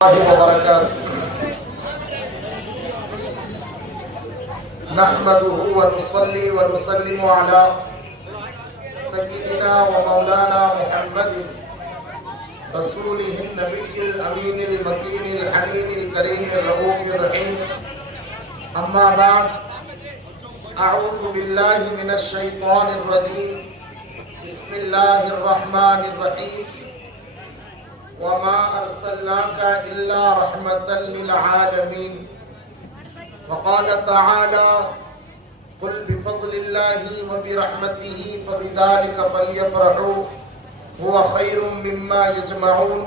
وبركاته. نحمده ونصلي ونسلم على سيدنا ومولانا محمد رسوله النبي الأمين المتين الحنين الكريم الرؤوف الرحيم. أما بعد، أعوذ بالله من الشيطان الرجيم. بسم الله الرحمن الرحيم. وما أرسلناك إلا رحمة للعالمين. وقال تعالى: قل بفضل الله وبرحمته فبذلك فليفرحوا هو خير مما يجمعون.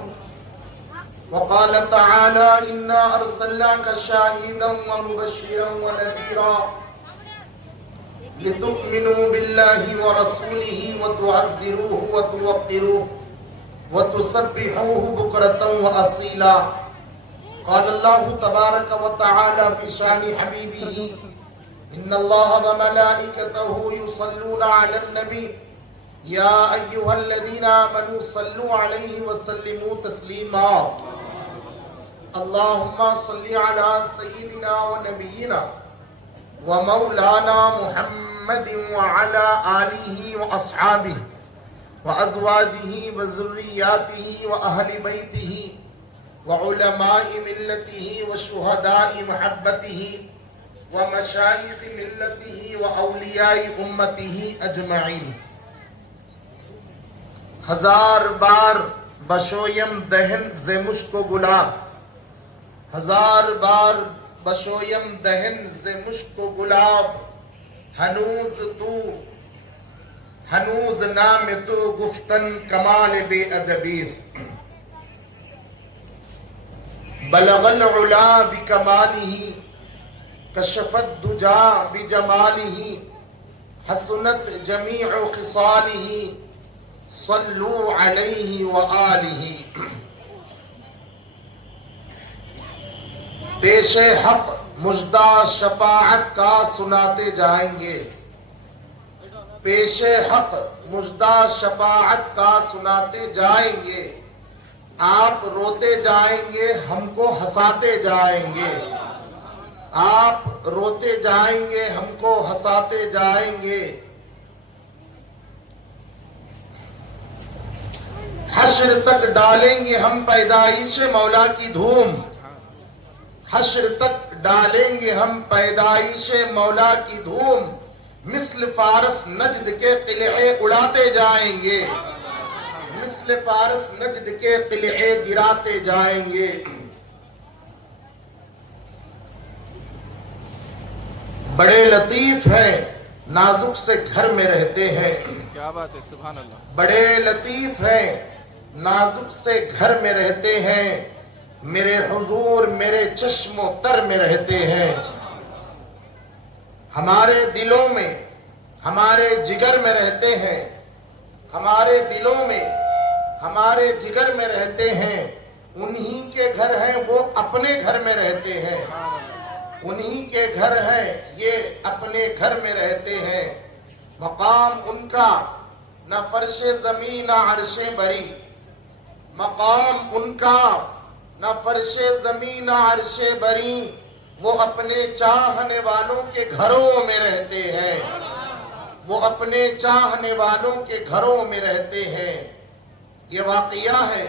وقال تعالى: إنا أرسلناك شاهدا ومبشرا ونذيرا لتؤمنوا بالله ورسوله وتعزروه وتوقروه وتسبحوه بكرة وأصيلا. قال الله تبارك وتعالى في شان حبيبه: إن الله وملائكته يصلون على النبي يا أيها الذين آمنوا صلوا عليه وسلموا تسليما. اللهم صل على سيدنا ونبينا ومولانا محمد وعلى آله وأصحابه وأزواجه وذرياته وأهل بيته وعلماء ملته وشهداء محبته ومشايخ ملته وأولياء أمته أجمعين. ہزار بار بشویم دہن ز مشک و گلاب، ہزار بار بشویم دہن ز مشک و گلاب، ہنوز نام تو گفتن کمال بے ادبیست. بلغ العلا بکمالہ کشف الدجا بجمالہ حسنت جمیع خصالہ صلو علیہ وآلہ. پیش حق مژدہ شفاعت کا سناتے جائیں گے، پیش حق مژدہ شفاعت کا سناتے جائیں گے. آپ روتے جائیں گے، ہم کو ہنساتے جائیں گے. آپ روتے جائیں گے، ہم کو ہنساتے جائیں گے. حشر تک ڈالیں گے ہم پیدائش مولا کی دھوم، حشر تک ڈالیں گے ہم پیدائش مولا کی دھوم. مثل فارس نجد کے قلعے اڑاتے جائیں گے، مثل فارس نجد کے قلعے گراتے جائیں گے. بڑے لطیف ہیں، نازک سے گھر میں رہتے ہیں. کیا بات ہے، سبحان اللہ. بڑے لطیف ہیں، نازک سے گھر میں رہتے ہیں. میرے حضور میرے چشم و تر میں رہتے ہیں. ہمارے دلوں میں، ہمارے جگر میں رہتے ہیں. ہمارے دلوں میں، ہمارے جگر میں رہتے ہیں. انہی کے گھر ہیں، وہ اپنے گھر میں رہتے ہیں. انہی کے گھر ہیں، یہ اپنے گھر میں رہتے ہیں. مقام ان کا نہ فرش زمین نہ عرش بری، مقام ان کا نہ فرش زمین نہ عرش بری. وہ اپنے چاہنے والوں کے گھروں میں رہتے ہیں، وہ اپنے چاہنے والوں کے گھروں میں رہتے ہیں. یہ واقعہ ہے،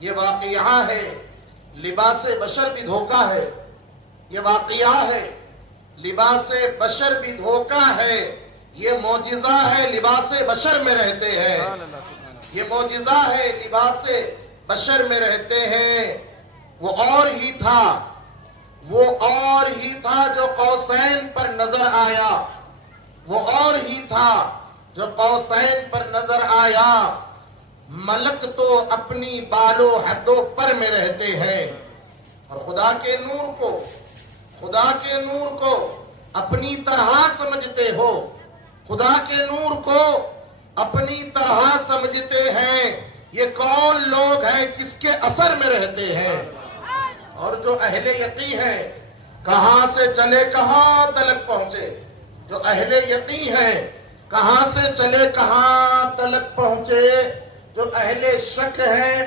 یہ واقعہ ہے. لباس بشر بھی دھوکہ ہے. یہ واقعہ ہے، لباس بشر بھی دھوکہ ہے. یہ معجزہ ہے، لباس بشر میں رہتے ہیں. یہ معجزہ ہے، لباس بشر میں رہتے ہیں. وہ اور ہی تھا، وہ اور ہی تھا جو قوسین پر نظر آیا. وہ اور ہی تھا جو قوسین پر نظر آیا. ملک تو اپنی بالو حدوں پر میں رہتے ہیں. اور خدا کے نور کو، خدا کے نور کو اپنی طرح سمجھتے ہو، خدا کے نور کو اپنی طرح سمجھتے ہیں. یہ کون لوگ ہیں کس کے اثر میں رہتے ہیں؟ اور جو اہل یقین ہیں، کہاں سے چلے کہاں تلک پہنچے. جو اہل یقین ہیں، کہاں سے چلے کہاں تلک پہنچے. جو اہل شک ہیں،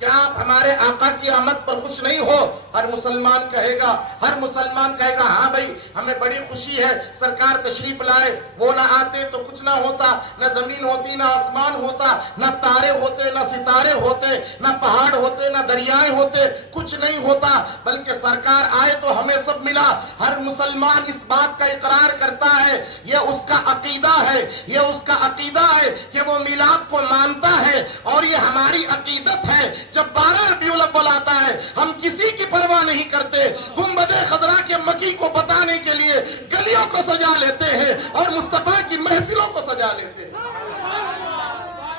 کیا آپ ہمارے آقا کی آمد پر خوش نہیں ہو؟ ہر مسلمان کہے گا ہاں بھائی ہمیں بڑی خوشی ہے، سرکار تشریف لائے، وہ نہ آتے تو کچھ نہ ہوتا، نہ زمین ہوتی، نہ آسمان ہوتا، نہ تارے ہوتے، نہ ستارے ہوتے، نہ پہاڑ ہوتے، نہ دریائے ہوتے، کچھ نہیں ہوتا، بلکہ سرکار آئے تو ہمیں سب ملا۔ ہر مسلمان اس بات کا اقرار کرتا ہے، یہ اس کا عقیدہ ہے، کہ وہ میلاد کو مانتا ہے، اور یہ ہماری عقیدت ہے۔ جب 12 ربیع الاول آتا ہے ہم کسی کی پرواہ نہیں کرتے، گنبد خضرا کے مکی کو بتانے کے لیے گلیوں کو سجا لیتے ہیں اور مصطفیٰ کی محفلوں کو سجا لیتے ہیں۔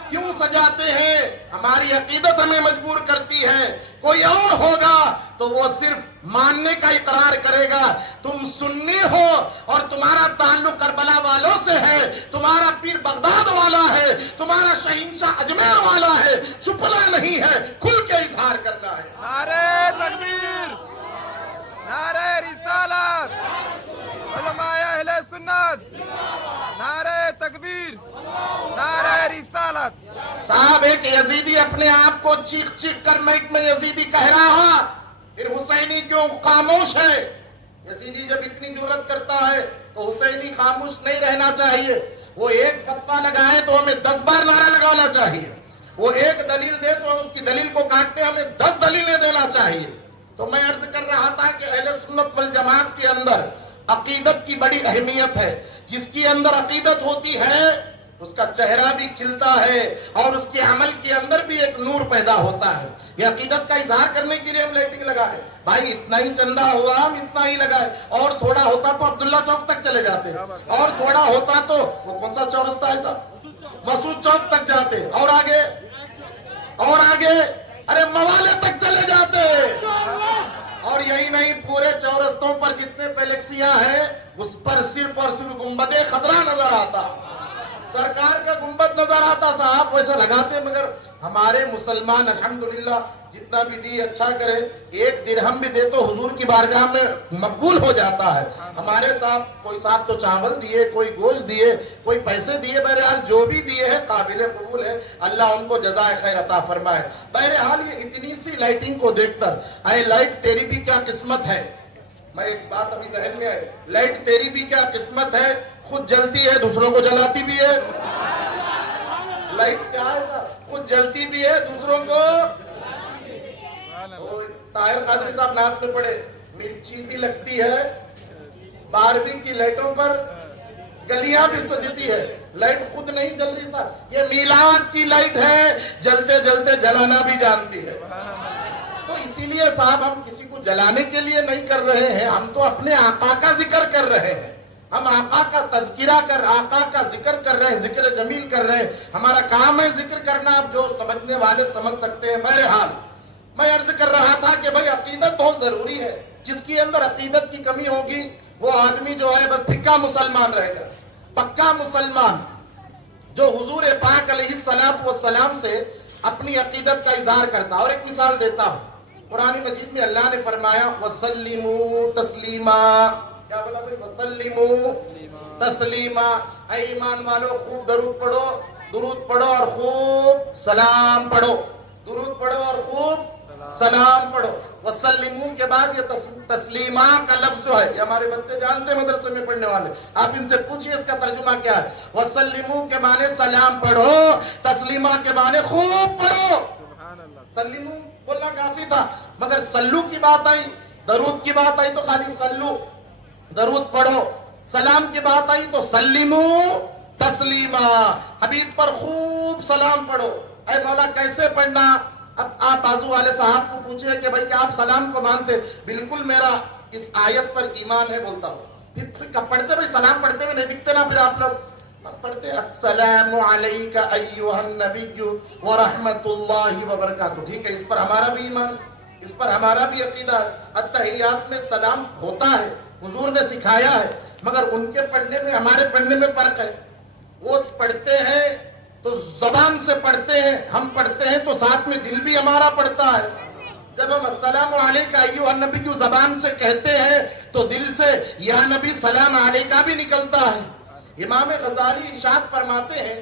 کیوں سجاتے ہیں؟ ہماری عقیدت ہمیں مجبور کرتی ہے۔ کوئی اور ہوگا تو وہ صرف ماننے کا اقرار کرے گا، تم سنی ہو اور تمہارا تعلق کربلا والوں سے ہے، تمہارا پیر بغداد والا ہے، تمہارا شہنشاہ اجمیر والا ہے، چھپنا نہیں ہے، کھل کے اظہار کرنا ہے۔ نعرہ تکبیر، نعرہ رسالت، علماء اہل سنت، نعرہ تکبیر، نعرہ رسالت۔ صاحب ایک یزیدی اپنے آپ کو چیخ چیخ کر مائک میں یزیدی کہہ رہا، پھر حسینی کیوں خاموش ہے؟ یزیدی جب اتنی جرت کرتا ہے تو حسینی خاموش نہیں رہنا چاہیے۔ وہ ایک فتویٰ لگائے تو ہمیں 10 بار نعرہ لگانا چاہیے، وہ ایک دلیل دے تو اس کی دلیل کو کاٹتے ہمیں 10 دلیلیں دینا چاہیے۔ تو میں عرض کر رہا تھا کہ اہل سنت والجماعت کے اندر عقیدت کی بڑی اہمیت ہے۔ جس کی اندر عقیدت ہوتی ہے اس کا چہرہ بھی کھلتا ہے اور اس کے عمل کے اندر بھی ایک نور پیدا ہوتا ہے۔ یہ عقیدت کا اظہار کرنے کے لیے ہم لائٹنگ لگائے، بھائی اتنا ہی چندہ ہوا ہم اتنا ہی لگائے، اور تھوڑا ہوتا تو عبداللہ چوک تک چلے جاتے، اور تھوڑا ہوتا تو وہ کون سا چورستہ ہے صاحب، مسعود چوک تک جاتے، اور آگے ارے موالے تک چلے جاتے، اور یہی نہیں پورے چورستوں پر جتنے پیلیکسیاں ہیں اس پر صرف اور صرف گنبد خضرا نظر آتا، سرکار کا گنبد نظر آتا۔ صاحب ویسا لگاتے، مگر ہمارے مسلمان الحمدللہ جتنا بھی دی اچھا کرے، ایک درہم بھی دے تو حضور کی بارگاہ میں مقبول ہو جاتا ہے۔ ہمارے صاحب کوئی صاحب تو چاول دیے، کوئی گوشت دیے، کوئی پیسے دیے، بہرحال جو بھی دیے ہیں قابل قبول ہے، اللہ ان کو جزائے خیر عطا فرمائے۔ بہرحال یہ اتنی سی لائٹنگ کو دیکھ کر اے لائٹ تیری بھی کیا قسمت ہے، میں ایک بات ابھی ذہن میں آئی، لائٹ تیری بھی کیا قسمت ہے، خود جلتی ہے دوسروں کو جلاتی بھی ہے۔ لائٹ کیا ہے، خود جلتی بھی ہے دوسروں کو۔ طاہر قادری صاحب نعت میں پڑھے، مرچی بھی لگتی ہے 12ویں کی لائٹوں پر، گلیاں بھی سجتی ہے، لائٹ خود نہیں جل رہی صاحب، یہ میلاد کی لائٹ ہے، جلتے جلتے جلانا بھی جانتی ہے۔ تو اسی لیے صاحب ہم کسی کو جلانے کے لیے نہیں کر رہے ہیں، ہم تو اپنے آقا کا ذکر کر رہے ہیں، ہم آقا کا تذکرہ کر، آقا کا ذکر کر رہے ہیں، ذکر جمیل کر رہے ہیں، ہمارا کام ہے ذکر کرنا، اب جو سمجھنے والے سمجھ سکتے ہیں۔ بہرحال میں عرض کر رہا تھا کہ بھائی عقیدت بہت ضروری ہے، جس کی اندر عقیدت کی کمی ہوگی وہ آدمی جو ہے بس پکا مسلمان رہے گا۔ پکا مسلمان جو حضور پاک علیہ الصلوۃ والسلام سے اپنی عقیدت کا اظہار کرتا۔ اور ایک مثال دیتا ہوں، قرآن مجید میں اللہ نے فرمایا وَسَلِّمُوا تَسْلِيمًا، کیا بولا بھائی؟ وَسَلِّمُوا تَسْلِيمًا، اے ایمان والو خوب درود پڑھو اور خوب سلام پڑھو، درود پڑھو اور خوب سلام پڑھو۔ وَسَلِّمُوا کے بعد یہ تسلیمہ کا لفظ جو ہے، یہ ہمارے بچے جانتے ہیں مدرسے میں پڑھنے والے، آپ ان سے پوچھئے اس کا ترجمہ کیا ہے۔ وَسَلِّمُوا کے معنی سلام پڑھو، تسلیمہ کے معنی خوب پڑھو۔ سلیمو بولنا کافی تھا، مگر سلو کی بات آئی، درود کی بات آئی تو خالی سلو، درود پڑھو۔ سلام کی بات آئی تو سلیمو تسلیمہ، حبیب پر خوب سلام پڑھو۔ اے مولا کیسے پڑھنا؟ اب آپ آزو والے صاحب کو پوچھئے کہ بھائی کیا آپ سلام کو مانتے؟ بالکل میرا اس آیت پر ایمان ہے بولتا ہوں۔ پھر پڑھتے بھائی سلام پڑھتے ہوئے نہیں دکھتے نا پھر آپ لوگ پڑھتے السلام علیک ایھا النبی ورحمۃ اللہ وبرکاتہ، ٹھیک ہے، اس پر ہمارا بھی ایمان، اس پر ہمارا بھی عقیدہ ہے۔ التحیات میں سلام ہوتا ہے، حضور نے سکھایا ہے، مگر ان کے پڑھنے میں ہمارے پڑھنے میں فرق ہے۔ وہ پڑھتے ہیں تو زبان سے پڑھتے ہیں، ہم پڑھتے ہیں تو ساتھ میں دل بھی ہمارا پڑھتا ہے۔ جب ہم السلام علیک ایھا النبی کی زبان سے کہتے ہیں تو دل سے یا نبی سلام علیکہ بھی نکلتا ہے۔ امام غزالی ارشاد فرماتے ہیں،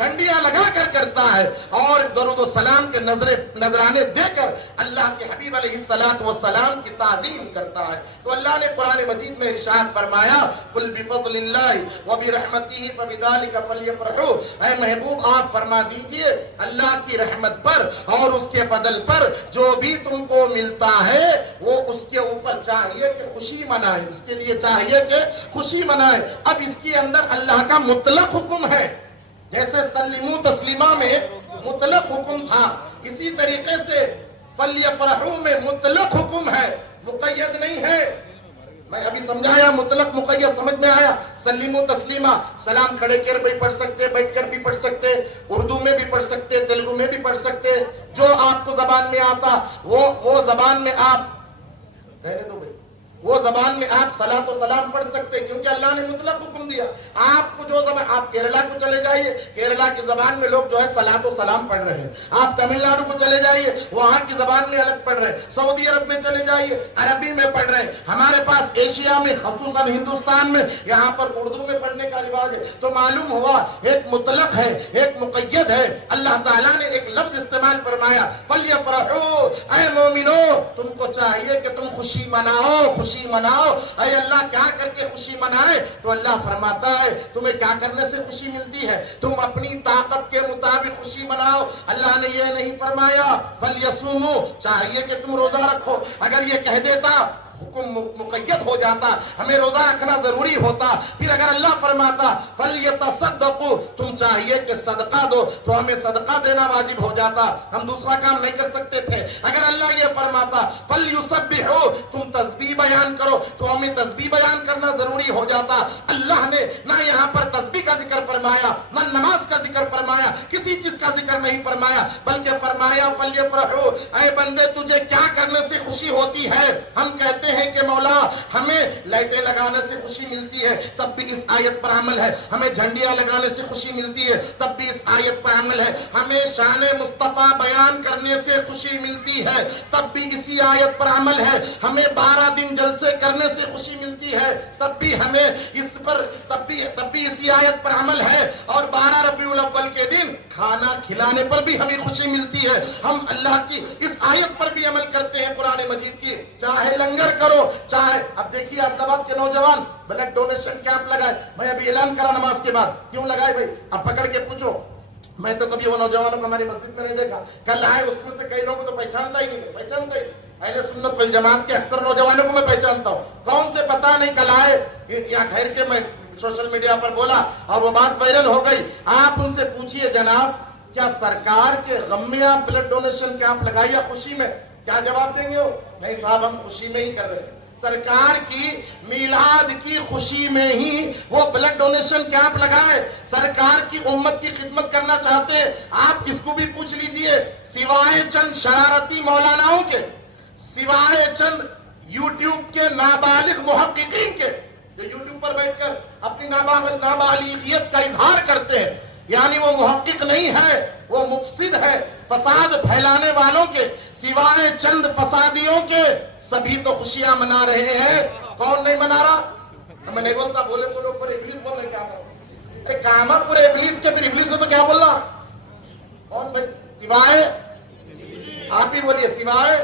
جھنڈیاں لگا کر کرتا ہے اور درود و سلام کے نذرانے دے کر اللہ کے حبیب علیہ الصلوۃ والسلام کی تعظیم کرتا ہے. تو اللہ نے قرآن مجید میں ارشاد فرمایا قل بفضل اللہ وبرحمتہ فبذلک فلیفرحوا. اے محبوب آپ فرما دیجئے اللہ کی رحمت پر اور اس کے فضل پر جو بھی تم کو ملتا ہے وہ اس کے اوپر چاہیے کہ خوشی منائے, اس کے لیے چاہیے کہ خوشی منائے. اب اس کے اندر اللہ کا مطلق حکم ہے, جیسے سلموا تسلیما میں مطلق حکم تھا, اسی طریقے سے فلیفرحوا میں مطلق حکم ہے, مقید نہیں ہے. میں ابھی سمجھایا مطلق مقید سمجھ میں آیا. سلموا تسلیما سلام کھڑے کر بھی پڑھ سکتے, بیٹھ کر بھی پڑھ سکتے, اردو میں بھی پڑھ سکتے, تیلگو میں بھی پڑھ سکتے, جو آپ کو زبان میں آتا وہ زبان میں آپ کہنے دو بھائی وہ زبان میں آپ صلاۃ و سلام پڑھ سکتے, کیونکہ اللہ نے مطلق حکم دیا. آپ کو جو زبان, آپ کیرلا کو چلے جائیے, کیرلا کی زبان میں لوگ جو ہے صلاۃ و سلام پڑھ رہے ہیں. آپ تمل ناڈو کو چلے جائیے, وہاں کی زبان میں الگ پڑھ رہے ہیں. سعودی عرب میں چلے جائیے, عربی میں پڑھ رہے ہیں. ہمارے پاس ایشیا میں خصوصاً ہندوستان میں یہاں پر اردو میں پڑھنے کا رواج ہے. تو معلوم ہوا ایک مطلق ہے, ایک مقید ہے. اللہ تعالیٰ نے ایک لفظ استعمال فرمایا فلیفرحوا. اے مومنو تم کو چاہیے کہ تم خوشی مناؤ, خوشی مناؤ. اے اللہ کیا کر کے خوشی منائے؟ تو اللہ فرماتا ہے تمہیں کیا کرنے سے خوشی ملتی ہے, تم اپنی طاقت کے مطابق خوشی مناؤ. اللہ نے یہ نہیں فرمایا فلیصوموا, چاہیے کہ تم روزہ رکھو. اگر یہ کہہ دیتا حکم مقید ہو جاتا, ہمیں روزہ رکھنا ضروری ہوتا. پھر اگر اللہ فرماتا فلیتصدقوا, تم چاہیے کہ صدقہ دو, تو ہمیں صدقہ دینا واجب ہو جاتا, ہم دوسرا کام نہیں کر سکتے تھے. اگر اللہ یہ فرماتا فلیسبحوا, تم تسبیح بیان کرو, تو ہمیں تسبیح بیان کرنا ضروری ہو جاتا. اللہ نے نہ یہاں پر تسبیح کا ذکر فرمایا, نہ نماز کا ذکر فرمایا, کسی چیز کا ذکر نہیں فرمایا, بلکہ فرمایا فلیفرحوا. اے بندے تجھے کیا کرنے سے خوشی ہوتی ہے؟ ہم کہتے ہیں کہ مولا ہمیں لائٹیں لگانے سے خوشی ملتی ہے, تب بھی اس آیت پر عمل ہے. ہمیں جھنڈیاں لگانے سے خوشی ملتی ہے, تب بھی اس آیت پر عمل ہے. ہمیں شان مصطفیٰ بیان کرنے سے خوشی ملتی ہے, تب بھی اسی آیت پر عمل ہے. ہمیں 12 دن جلسے کرنے سے خوشی ملتی ہے, تب بھی ہمیں اس پر تب بھی اسی آیت پر عمل ہے. اور 12 ربیع الاول کے دن کھانا کھلانے پر بھی ہمیں خوشی ملتی ہے. ہم اللہ کی اس آیت پر بھی عمل کرتے ہیں قرآن مجید کی, چاہے لنگر کرو, چاہے اب دیکھیے احمدآباد کے نوجوان بلڈ ڈونیشن کیمپ لگائے. میں ابھی اعلان کرا نماز کے بعد, کیوں لگائے بھائی؟ اب پکڑ کے پوچھو, میں تو کبھی وہ نوجوانوں کو ہماری مسجد میں نہیں دیکھا. کل آئے اس میں سے کئی لوگوں کو تو پہچانتا ہی نہیں. اہل سنت والجماعت کے اکثر نوجوانوں کو میں پہچانتا ہوں, کون سے پتا نہیں. کل آئے یہاں ٹھہر کے میں سوشل میڈیا پر بولا اور وہ بات وائرل ہو گئی. آپ ان سے پوچھئے جناب کیا سرکار کے غم میں آپ بلڈ ڈونیشن کیمپ لگائے یا خوشی میں؟ کیا جواب دیں گے وہ؟ نہیں صاحب ہم خوشی میں ہی کر رہے ہیں. سرکار کی میلاد کی خوشی میں ہی وہ بلڈ ڈونیشن کیمپ لگائے. سرکار کی امت کی خدمت کرنا چاہتے ہیں. آپ کس کو بھی پوچھ لیجئے, سوائے چند شرارتی مولاناؤں کے, سوائے چند یوٹیوب کے نابالغ محققین کے جو یوٹیوب پر بیٹھ کر اپنی نابالغیت کا اظہار کرتے ہیں, یعنی وہ محقق نہیں ہے, وہ مفسد ہے, فساد پھیلانے والوں کے, سوائے چند فسادیوں کے سبھی تو خوشیاں منا رہے ہیں. کون نہیں منا رہا؟ میں نہیں بولتا, بولے تو لوگ پورے ابلیس بول رہے. کیا ارے کام پورے ابلیس کے, پھر ابلیس نے تو کیا بولنا؟ کون بھائی؟ سوائے آپ ہی بولیے, سوائے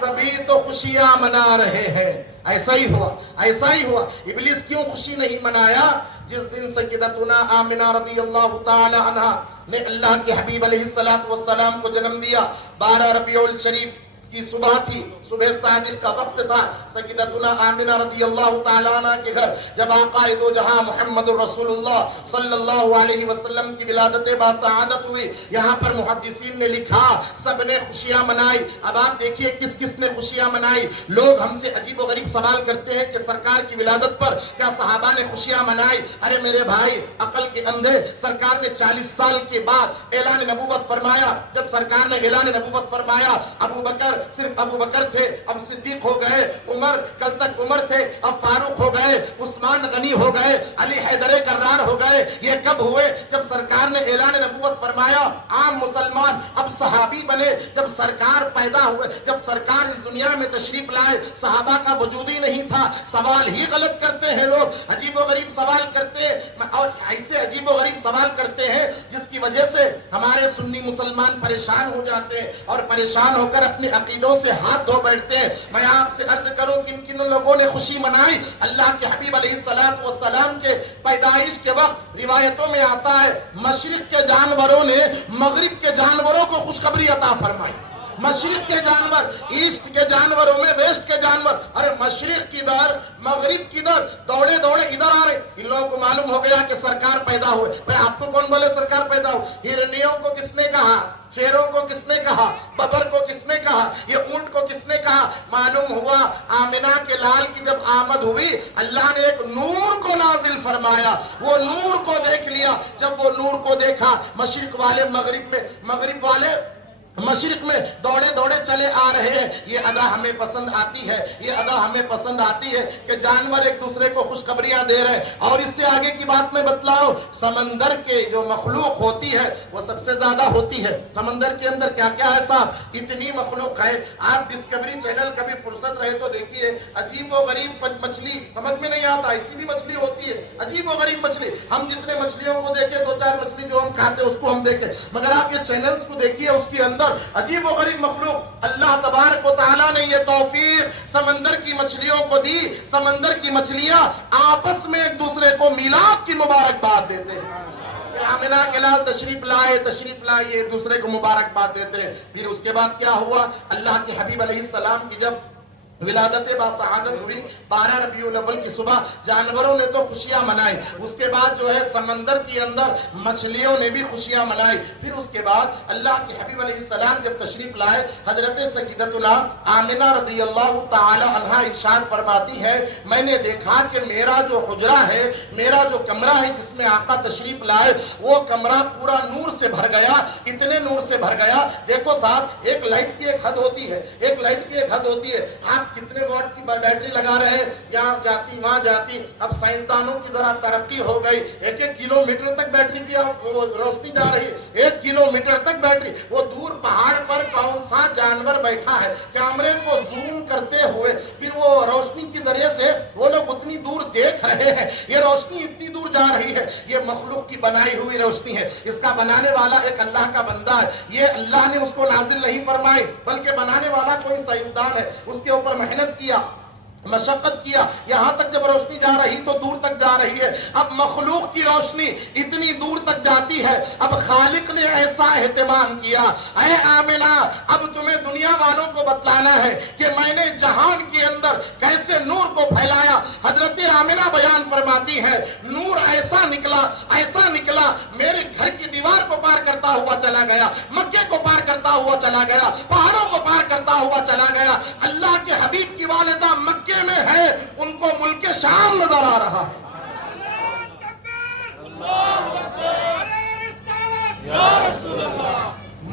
سبھی تو خوشیاں منا رہے ہیں. ایسا ہی ہوا, ایسا ہی ہوا. ابلیس کیوں خوشی نہیں منایا؟ جس دن سیدتنا آمنہ رضی اللہ تعالی عنہ نے اللہ کے حبیب علیہ الصلوۃ والسلام کو جنم دیا, 12 ربیع الشریف کی صبح تھی, صبح صادق کا وقت تھا. سیدتنا آمنہ رضی اللہ تعالیٰ عنہ کے گھر جب آقا دو جہاں محمد الرسول اللہ صلی اللہ علیہ وسلم کی ولادت باسعادت ہوئی, یہاں پر محدثین نے لکھا سب نے خوشیاں منائی. اب آپ دیکھیے کس کس نے خوشیاں منائی. لوگ ہم سے عجیب و غریب سوال کرتے ہیں کہ سرکار کی ولادت پر کیا صحابہ نے خوشیاں منائی؟ ارے میرے بھائی عقل کے اندھے, سرکار نے 40 سال کے بعد اعلان نبوت فرمایا. جب سرکار نے اعلان نبوت فرمایا, ابو بکر صرف ابو بکر تھے تھے اب صدیق ہو گئے، عمر کل تک عمر تھے اب فاروق ہو گئے، عثمان غنی ہو گئے، علی حیدر کرار ہو گئے۔ یہ کب ہوئے؟ جب سرکار نے اعلان نبوت فرمایا عام مسلمان اب صحابی بنے، جب سرکار پیدا ہوئے، جب سرکار اس دنیا میں تشریف لائے، صحابہ کا وجود ہی نہیں تھا۔ سوال ہی غلط کرتے ہیں لوگ، عجیب و غریب سوال کرتے ہیں، اور ایسے عجیب و غریب سوال کرتے ہیں جس کی وجہ سے ہمارے سنی مسلمان پریشان ہو جاتے ہیں اور پریشان ہو کر اپنے عقیدوں سے ہاتھ دھو بیٹھتے ہیں۔ میں آپ سے عرض کروں کن کن لوگوں نے خوشی منائی؟ اللہ کے حبیب علیہ السلام کے پیدائش کے وقت روایتوں میں آتا ہے مشرق کے جانوروں نے مغرب کے جانوروں کو خوشخبری عطا فرمائی۔ مشرق کے جانور ایسٹ کے جانوروں میں ویسٹ کے جانور، ارے مشرق کی در مغرب کی در دوڑے دوڑے ادھر آ رہے۔ ان لوگوں کو معلوم ہو گیا کہ سرکار پیدا ہوئے۔ بھائی آپ کو کون بولے سرکار پیدا ہو؟ ہرنیوں کو کس نے کہا؟ شیروں کو کس نے کہا؟ ببر کو کس نے کہا؟ یہ اونٹ کو کس نے کہا؟ معلوم ہوا آمنہ کے لال کی جب آمد ہوئی اللہ نے ایک نور کو نازل فرمایا، وہ نور کو دیکھ لیا۔ جب وہ نور کو دیکھا مشرق والے مغرب والے مشرق میں دوڑے دوڑے چلے آ رہے ہیں۔ یہ ادا ہمیں پسند آتی ہے، یہ ادا ہمیں پسند آتی ہے کہ جانور ایک دوسرے کو خوشخبریاں دے رہے ہیں۔ اور اس سے آگے کی بات میں بتلاؤ، سمندر کے جو مخلوق ہوتی ہے وہ سب سے زیادہ ہوتی ہے۔ سمندر کے اندر کیا کیا ہے صاحب؟ اتنی مخلوق ہے۔ آپ ڈسکوری چینل کبھی فرصت رہے تو دیکھیے، عجیب و غریب مچھلی سمجھ میں نہیں آتا، ایسی بھی مچھلی ہوتی ہے، عجیب و غریب مچھلی۔ ہم جتنے مچھلیوں کو دیکھیں، دو چار مچھلی جو ہم کھاتے ہیں اس کو ہم دیکھیں، مگر آپ یہ چینلز کو دیکھیے، اس کے اندر عجیب و غریب مخلوق۔ اللہ تبارک و تعالیٰ نے یہ توفیق سمندر کی مچھلیوں کو دی۔ سمندر کی مچھلیاں آپس میں ایک دوسرے کو میلاد کی مبارکباد دیتے ہیں۔ آمنہ کے لال تشریف لائے ایک دوسرے کو مبارکباد دیتے ہیں۔ پھر اس کے بعد کیا ہوا؟ اللہ کے حبیب علیہ السلام کی جب ولادت باسعادت ہوئی 12 ربیع الاول کی صبح، جانوروں نے تو خوشیاں منائی، اس کے بعد جو ہے سمندر کے اندر مچھلیوں نے بھی خوشیاں منائی۔ پھر اس کے بعد اللہ کے حبیب علیہ السلام جب تشریف لائے، حضرت سیدتنا آمنہ رضی اللہ تعالی عنہا ارشاد فرماتی ہے میں نے دیکھا کہ میرا جو حجرہ ہے، میرا جو کمرہ ہے جس میں آقا تشریف لائے، وہ کمرہ پورا نور سے بھر گیا، اتنے نور سے بھر گیا۔ دیکھو صاحب، ایک لائٹ کی ایک حد ہوتی ہے، ایک لائٹ کی ایک حد ہوتی ہے۔ آپ کتنے واٹ کی بیٹری لگا رہے ہیں، یہاں جاتی وہاں جاتی۔ اب سائنسدانوں کی ذرا ترقی ہو گئی، 1 کلومیٹر تک بیٹری کی روشنی جا رہی ہے، 1 کلومیٹر تک بیٹری۔ وہ دور پہاڑ پر کون سا جانور بیٹھا ہے، کیمرے کو زوم کرتے ہوئے پھر وہ روشنی کے ذریعے سے وہ لوگ اتنی دور دیکھ رہے ہیں، یہ روشنی اتنی دور جا رہی ہے۔ یہ مخلوق کی بنائی ہوئی روشنی ہے، اس کا بنانے والا ایک اللہ کا بندہ ہے۔ یہ اللہ نے اس کو نازل نہیں فرمائی، بلکہ بنانے والا کوئی سائنسدان ہے، اس کے اوپر محنت کیا، مشقت کیا، یہاں تک جب روشنی جا رہی تو دور تک جا رہی ہے۔ اب مخلوق کی روشنی اتنی دور تک جاتی ہے، اب خالق نے ایسا اہتمام کیا، اے آمنہ اب تمہیں دنیا والوں کو بتلانا ہے کہ میں نے جہان کے اندر کیسے نور کو پھیلایا۔ حضرت آمنہ بیان فرماتی ہے نور ایسا نکلا میرے گھر کی دیوار کو پار کرتا ہوا چلا گیا، مکے کو پار کرتا ہوا چلا گیا، پہاڑوں کو پار کرتا ہوا چلا گیا۔ اللہ کے حبیب کی والدہ مکے میں ہے، ان کو ملک شام نظر آ رہا ہے۔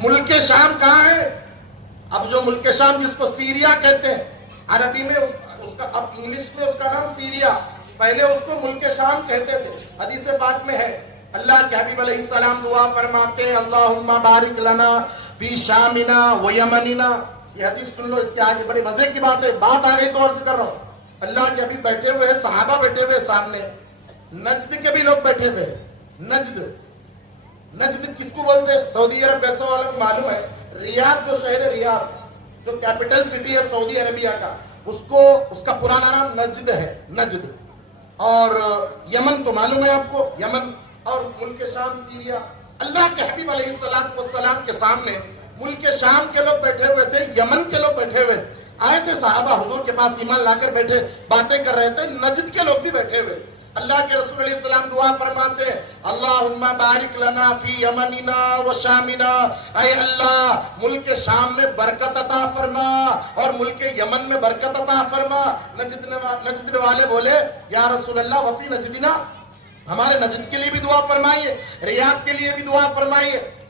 ملک شام کہاں ہے؟ اب جو ملک شام جس کو سیریا کہتے ہیں، عربی میں اس کا، اب انگلش میں اس کا نام سیریا، پہلے اس کو ملک شام کہتے تھے۔ حدیث پاک میں ہے اللہ کے حبیب علیہ السلام دعا فرماتے ہیں اللہم بارک لنا فی شامنا و یمننا۔ یہ حدیث سن لو، اس کے آگے بڑے مزے کی بات ہے، بات آ گئی تو عرض کر رہا ہوں۔ اللہ کے حبیب بیٹھے ہوئے ہیں، صحابہ بیٹھے ہوئے سامنے، نجد کے بھی لوگ بیٹھے ہوئے ہیں۔ نجد کس کو بولتے ہیں؟ سعودی عرب پیسوں والوں کو معلوم ہے، ریاض جو شہر ہے، ریاض جو کیپٹل سٹی ہے سعودی عربیہ کا، اس کا پرانا نام نجد ہے، نجد۔ اور یمن تو معلوم ہے آپ کو، یمن، اور ملک شام سیریا۔ اللہ کے حبیب علیہ السلام کے سامنے ملک شام کے لوگ بیٹھے ہوئے تھے، یمن کے لوگ بیٹھے ہوئے تھے، آئے تھے صحابہ حضور کے پاس ایمان لا کر بیٹھے باتیں کر رہے تھے، نجد کے لوگ بھی بیٹھے ہوئے۔ اللہ کے رسول علیہ السلام دعا فرماتے ہیں اللہم بارک لنا فی یمننا و شامنا، اے اللہ ملک شام میں برکت عطا فرما اور ملک یمن میں برکت عطا فرما۔ نجد والے بولے یا رسول اللہ وفی نجدنا، ہمارے نجد کے لیے بھی دعا فرمائیے، ریاض کے لیے بھی دعا فرمائیے۔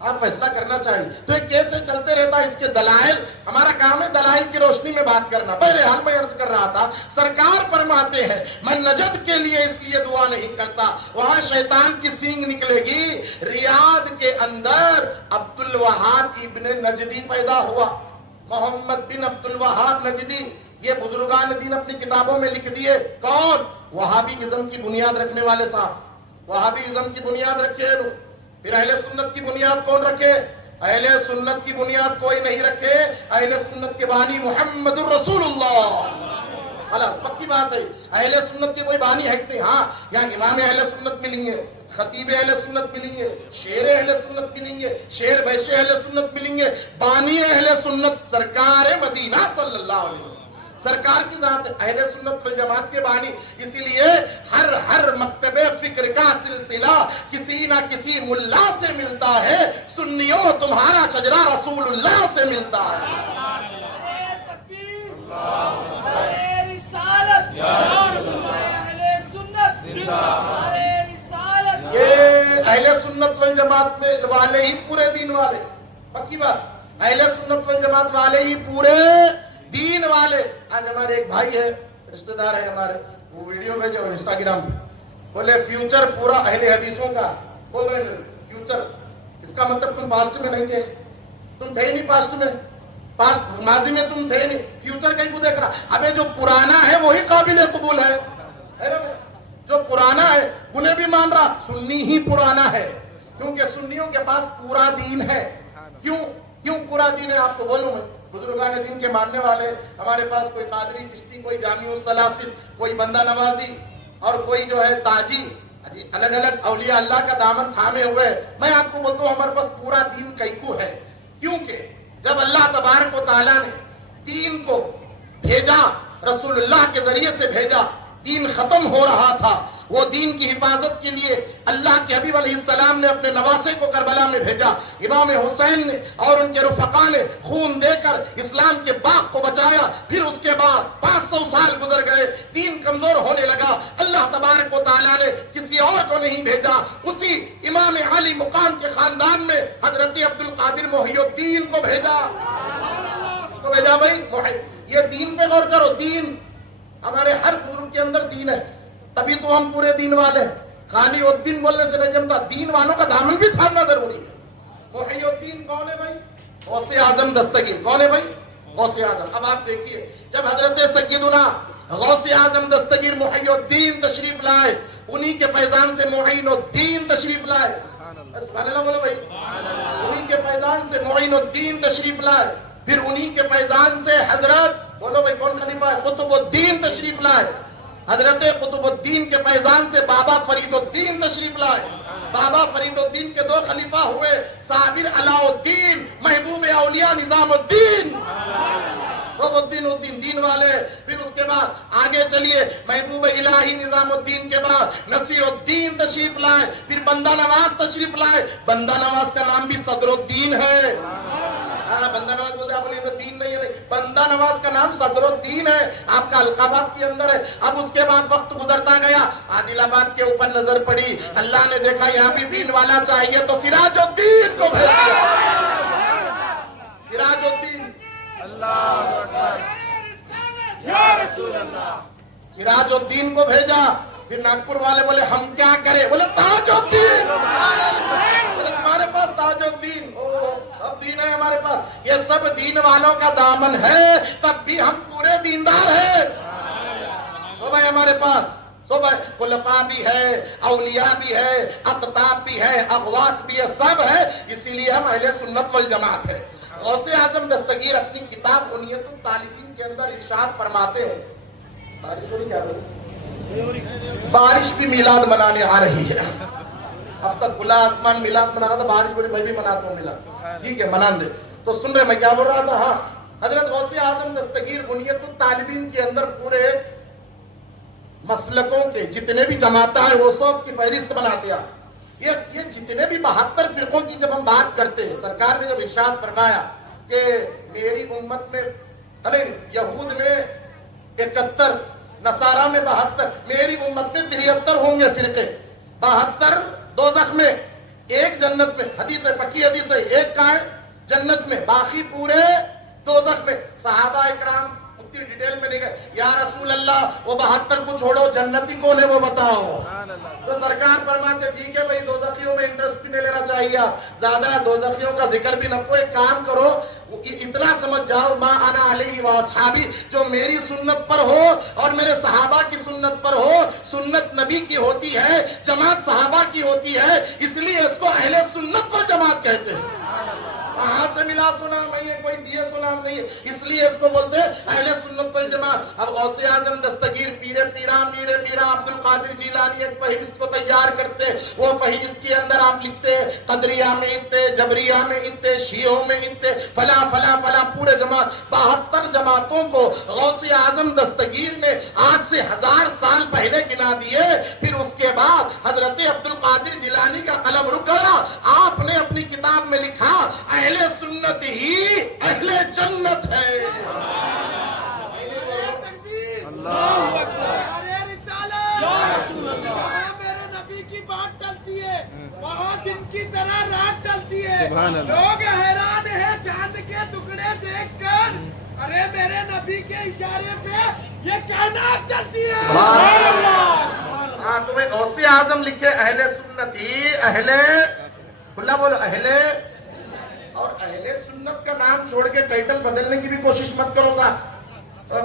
آپ فیصلہ کرنا چاہیے. تو یہ کیسے چلتے رہتا ہے, اس کے دلائل, ہمارا کام ہے دلائل کی روشنی میں بات کرنا. بہرحال میں عرض کر رہا تھا, سرکار فرماتے ہیں میں نجد کے لیے اس لیے دعا نہیں کرتا, وہاں شیطان کی سینگ نکلے گی. ریاض کے اندر عبد الوہاب ابن نجدی پیدا ہوا, محمد بن عبد الوہاب نجدی. یہ بزرگان دین اپنی کتابوں میں لکھ دیے. کون؟ وہابی ازم کی بنیاد رکھنے والے صاحب. وہابی ازم کی بنیاد رکھے. پھر اہل سنت کی بنیاد کون رکھے؟ اہل سنت کی بنیاد کوئی نہیں رکھے, اہل سنت کے بانی محمد الرسول اللہ. خلاص پکی بات ہے, اہل سنت کے کوئی بانی ہے نہیں. ہاں یہاں امام اہل سنت ملیں گے, خطیب اہل سنت ملیں گے, شیر اہل سنت ملیں گے, شیر ویشے اہل سنت ملیں گے. بانی اہل سنت سرکار مدینہ صلی اللہ علیہ وسلم, سرکار کی ذات اہل سنت والجماعت کے بانی. اسی لیے ہر مکتب فکر کا سلسلہ کسی نہ کسی ملا سے ملتا ہے. سنیوں تمہارا شجرہ رسول اللہ سے ملتا ہے. یہ اہل سنت والجماعت میں والے ہی پورے دین والے, پکی بات, اہل سنت والجماعت والے ہی پورے دین والے. آج ہمارے ایک بھائی ہے, رشتہ دار ہے ہمارے, وہ ویڈیو بھیجے اور انسٹاگرام پہ بولے فیوچر پورا اہل حدیثوں کا. بول رہے ہیں فیوچر, اس کا مطلب تم پاسٹ میں نہیں تھے, تم تھے ہی نہیں پاسٹ میں, پاسٹ ماضی میں تم تھے نہیں, فیوچر کہیں کو دیکھ رہا. ابے جو پرانا ہے وہی قابل قبول ہے, جو پرانا ہے انہیں بھی مان رہا. سنی ہی پرانا ہے, کیونکہ سنیوں کے پاس پورا دین ہے. کیوں پورا دین ہے آپ کو بولوں میں. بزرگان دین کے ماننے والے ہمارے پاس کوئی قادری چشتی, کوئی جامع السلاسل, کوئی بندہ نوازی, اور کوئی جو ہے تاجی, الگ الگ اولیاء اللہ کا دامن تھامے ہوئے. میں آپ کو بولتا ہوں ہمارے پاس پورا دین کیکو ہے, کیونکہ جب اللہ تبارک و تعالیٰ نے دین کو بھیجا, رسول اللہ کے ذریعے سے بھیجا, دین ختم ہو رہا تھا. وہ دین کی حفاظت کے لیے اللہ کے حبیب علیہ السلام نے اپنے نواسے کو کربلا میں بھیجا. امام حسین نے اور ان کے رفقا نے خون دے کر اسلام کے باغ کو بچایا. پھر اس کے بعد 500 سال گزر گئے, دین کمزور ہونے لگا. اللہ تبارک و تعالیٰ نے کسی اور کو نہیں بھیجا, اسی امام عالی مقام کے خاندان میں حضرت عبد القادر محی الدین کو بھیجا. بھائی یہ دین پہ غور کرو. دین ہمارے ہر بزرگ کے اندر دین ہے, تبھی تو ہم پورے دین والے ہیں. خالی الدین بولنے سے نہیں جمتا, دین والوں کا دامن بھی تھامنا ضروری ہے. محی الدین کون ہے بھائی؟ غوث اعظم دستگیر. کون ہے بھائی؟ غوث اعظم. اب آپ دیکھیے, جب حضرت سیدنا غوث اعظم دستگیر محی الدین تشریف لائے, انہی کے فیضان سے معین الدین تشریف لائے. سبحان اللہ بولو بھائی. انہی کے فیضان سے معین الدین تشریف لائے. پھر انہی کے فیضان سے حضرت, بولو بھائی کون خلیفہ ہے, قطب الدین تشریف لائے. حضرت قطب الدین کے فیضان سے بابا فرید الدین تشریف لائے. بابا فرید الدین کے 2 خلیفہ ہوئے, صابر علاء الدین, محبوب اولیاء نظام الدین. الدین دین والے. پھر اس کے بعد آگے چلیے, محبوب الہی نظام الدین کے بعد نصیر الدین تشریف لائے. پھر بندہ نواز تشریف لائے. بندہ نواز کا نام بھی صدر الدین ہے. بندہ نواز بولتے ہیں, بولے دین نہیں ہے. بندہ نواز کا نام صدر الدین ہے, آپ کا القابات کے اندر ہے. اب اس کے بعد وقت گزرتا گیا, عادل آباد کے اوپر نظر پڑی, اللہ نے دیکھا یہاں بھی دین والا چاہیے, تو سراج الدین کو بھیج دیا. سراج الدین, اللہ اکبر یا رسول اللہ, سراج الدین کو بھیجا. پھر ناگپور والے بولے ہم کیا کریں, بولے تاج الدین. ہمارے پاس تاج الدین, اب دین ہے ہمارے پاس. یہ سب دین والوں کا دامن ہے, تب بھی ہم پورے دیندار ہیں. تو بھائی ہمارے پاس تو بھائی خلفاء بھی ہے, اولیاء بھی ہے, اقطاب بھی ہے, اغواث بھی ہے, سب ہے. اسی لیے ہم اہل سنت والجماعت ہے. غوث اعظم دستگیر اپنی کتاب بنیت الطالبین کے اندر ارشاد فرماتے ہیں, بارش ہو رہی کیا بھائی؟ بارش بھی میلاد منانے آ رہی ہے. اب تک کھلا آسمان میلاد منا رہا تھا, بارش بڑی, میں بھی مناتا ہوں میلاد. ٹھیک ہے منان دے. تو سن رہے میں کیا بول رہا تھا. ہاں, حضرت غوث اعظم دستگیر بنیت الطالبین کے اندر پورے مسلکوں کے جتنے بھی جماعتیں ہیں وہ سب کی فہرست بناتے ہیں. یہ جتنے بھی 72 فرقوں کی جب ہم بات کرتے ہیں, سرکار نے جب ارشاد فرمایا کہ میری امت میں, ارے یہود میں 71, نصارہ میں 72, میری امت میں 73 ہوں گے فرقے. 72 دوزخ میں, ایک جنت میں، حدیث ہے، پکی حدیث ہے، ایک کہاں ہے جنت میں، باقی پورے دوزخ میں۔ صحابہ اکرام اتنی ڈیٹیل میں نہیں گئے، یا رسول اللہ وہ 72 کو چھوڑو، جنتی کون ہے وہ بتاؤ۔ تو سرکار فرماتے ٹھیک ہے بھائی، دوزخیوں میں انٹرسٹ بھی نہیں لینا چاہیے، زیادہ دوزخیوں کا ذکر بھی نہ کو، ایک کام کرو اتنا سمجھ جاؤ، ما انا علیہ واصحابی، جو میری سنت پر ہو اور میرے صحابہ کی سنت پر ہو، سنت نبی کی ہوتی ہے، جماعت صحابہ کی ہوتی ہے، اس لیے اس کو اہل سنت و جماعت کہتے ہیں۔ کہاں سے ملا سنا نہیں ہے، کوئی دیے سنا نہیں ہے، اس لیے اس کو بولتے ہیں اہل سنت والجماعت۔ اب غوث اعظم دستگیر پیر پیران میر میرا عبد القادر جیلانی ایک فہرست کو تیار کرتے، وہ فہرست کے اندر آپ لکھتے قدریہ میں اتنے، جبریہ میں اتنے، شیعوں میں اتنے، فلاں فلاں فلاں، پورے جماعت 72 جماعتوں کو غوث اعظم دستگیر نے آج سے 1000 سال پہلے گنا دیے۔ پھر اس کے بعد حضرت عبد القادر جیلانی کا قلم رک گیا، آپ نے اپنی کتاب میں لکھا اہل سنت ہی اہل جنت ہے۔ اللہ اکبر، جہاں میرے نبی کی بات ٹلتی ہے وہاں دن کی طرح رات ٹلتی ہے۔ لوگ حیران ہیں چاند کے ٹکڑے دیکھ کر، ارے میرے نبی کے اشارے پہ یہ کائنات چلتی ہے۔ ہاں تمہیں غوث اعظم لکھے اہل سنت ہی اہل، کھلا بولو اہل، اور اہل سنت کا نام چھوڑ کے ٹائٹل بدلنے کی بھی کوشش مت کرو صاحب،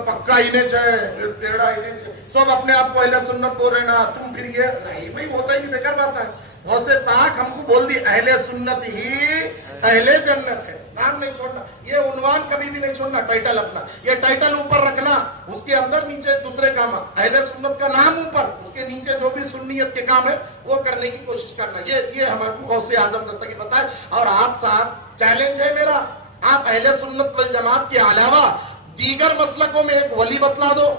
پکا انہیں چاہے ٹیڑھا انہیں چاہے، سب اپنے آپ کو اہل سنت بول رہے نا، تم پھر یہ نہیں بھائی، ہوتا ہی نہیں، بیکار بات ہے۔ غوث پاک ہم کو بول دی اہل سنت ہی اہل جنت ہے، نام نہیں چھوڑنا، یہ عنوان کبھی بھی نہیں چھوڑنا، ٹائٹل اپنا، یہ ٹائٹل اوپر رکھنا، اس کے اندر نیچے دوسرے کام، اہل سنت کا نام اوپر، اس کے نیچے جو بھی سنیت کے کام ہے وہ کرنے کی کوشش کرنا، یہ ہمارے کو غوث اعظم دستگیر بتائے۔ اور آپ صاحب چیلنج ہے میرا، آپ اہل سنت والجماعت کے علاوہ دیگر مسلکوں میں ایک ولی بتلا دو،